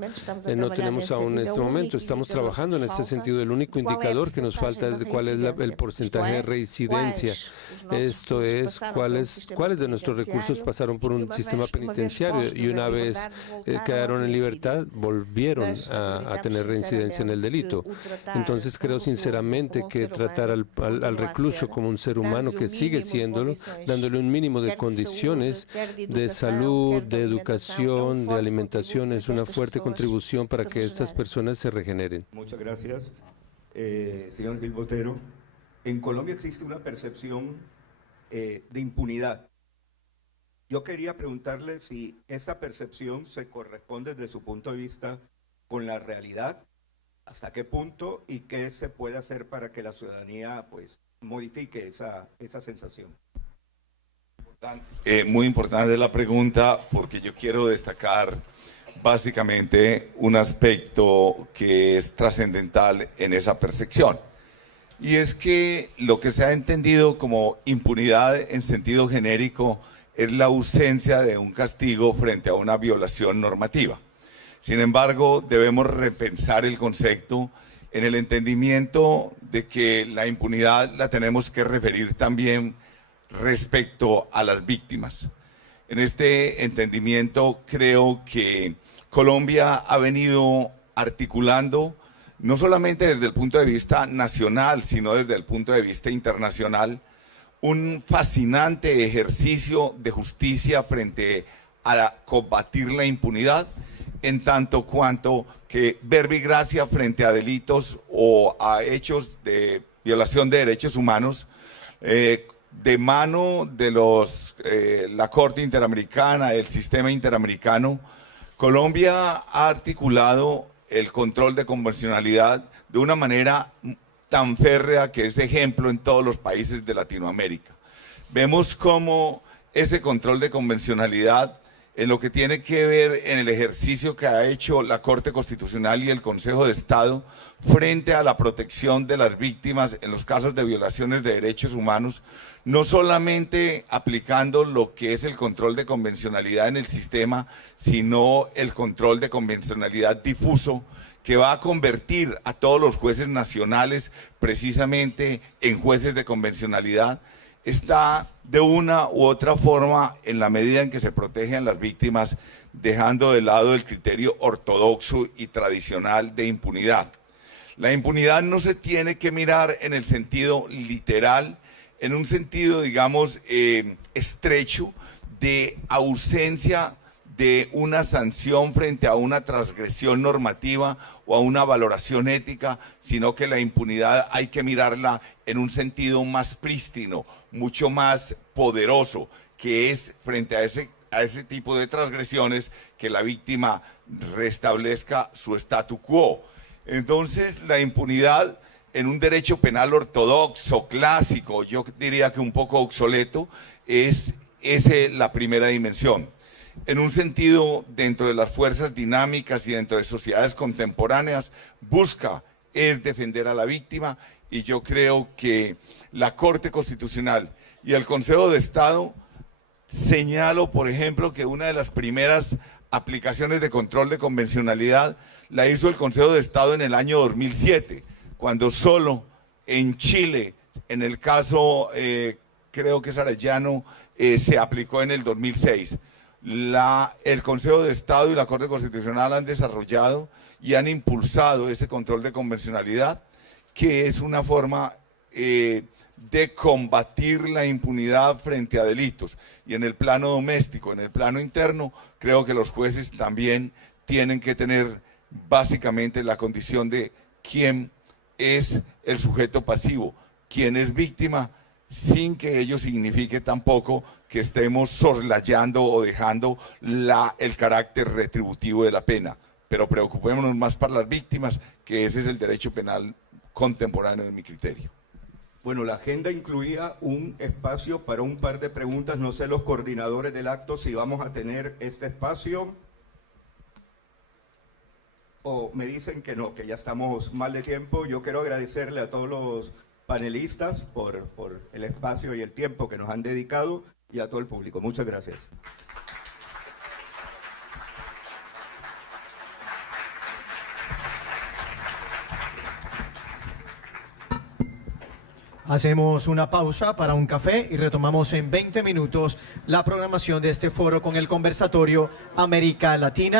No tenemos aún en este momento, estamos trabajando en este sentido. El único indicador que nos falta es cuál es el porcentaje de reincidencia. Esto es, cuáles de nuestros recursos pasaron por un sistema penitenciario y una vez quedaron en libertad, volvieron a tener reincidencia en el delito. Entonces, creo sinceramente que tratar al recluso como un ser humano que sigue siéndolo, dándole un mínimo de condiciones de salud, de educación, de alimentación, es una fuerte contribución para que estas personas se regeneren. Muchas gracias, señor Gil Botero. En Colombia existe una percepción de impunidad. Yo quería preguntarle si esa percepción se corresponde desde su punto de vista con la realidad, hasta qué punto y qué se puede hacer para que la ciudadanía pues modifique esa sensación. Muy importante la pregunta, porque yo quiero destacar básicamente un aspecto que es trascendental en esa percepción. Y es que lo que se ha entendido como impunidad en sentido genérico es la ausencia de un castigo frente a una violación normativa. Sin embargo, debemos repensar el concepto en el entendimiento de que la impunidad la tenemos que referir también respecto a las víctimas. En este entendimiento creo que Colombia ha venido articulando, no solamente desde el punto de vista nacional, sino desde el punto de vista internacional, un fascinante ejercicio de justicia frente a combatir la impunidad, en tanto cuanto que verbo y gracia frente a delitos o a hechos de violación de derechos humanos, de mano de la Corte Interamericana, el sistema interamericano. Colombia ha articulado el control de convencionalidad de una manera tan férrea que es ejemplo en todos los países de Latinoamérica. Vemos cómo ese control de convencionalidad, en lo que tiene que ver en el ejercicio que ha hecho la Corte Constitucional y el Consejo de Estado frente a la protección de las víctimas en los casos de violaciones de derechos humanos, no solamente aplicando lo que es el control de convencionalidad en el sistema, sino el control de convencionalidad difuso, que va a convertir a todos los jueces nacionales precisamente en jueces de convencionalidad, está de una u otra forma, en la medida en que se protegen las víctimas, dejando de lado el criterio ortodoxo y tradicional de impunidad. La impunidad no se tiene que mirar en el sentido literal, en un sentido, digamos, estrecho, de ausencia de una sanción frente a una transgresión normativa o a una valoración ética, sino que la impunidad hay que mirarla en un sentido más prístino, mucho más poderoso, que es frente a ese tipo de transgresiones que la víctima restablezca su statu quo. Entonces, la impunidad en un derecho penal ortodoxo, clásico, yo diría que un poco obsoleto, es la primera dimensión. En un sentido, dentro de las fuerzas dinámicas y dentro de sociedades contemporáneas, es defender a la víctima, y yo creo que la Corte Constitucional y el Consejo de Estado, señalo, por ejemplo, que una de las primeras aplicaciones de control de convencionalidad la hizo el Consejo de Estado en el año 2007, cuando solo en Chile, en el caso creo que es Arellano, se aplicó en el 2006. El Consejo de Estado y la Corte Constitucional han desarrollado y han impulsado ese control de convencionalidad, que es una forma de combatir la impunidad frente a delitos. Y en el plano doméstico, en el plano interno, creo que los jueces también tienen que tener básicamente la condición de quién es el sujeto pasivo, quién es víctima, sin que ello signifique tampoco que estemos soslayando o dejando el carácter retributivo de la pena. Pero preocupémonos más por las víctimas, que ese es el derecho penal contemporáneo en mi criterio. Bueno, la agenda incluía un espacio para un par de preguntas. No sé los coordinadores del acto si vamos a tener este espacio o me dicen que no, que ya estamos mal de tiempo. Yo quiero agradecerle a todos los panelistas por el espacio y el tiempo que nos han dedicado y a todo el público. Muchas gracias. Hacemos una pausa para un café y retomamos en 20 minutos la programación de este foro con el conversatorio América Latina.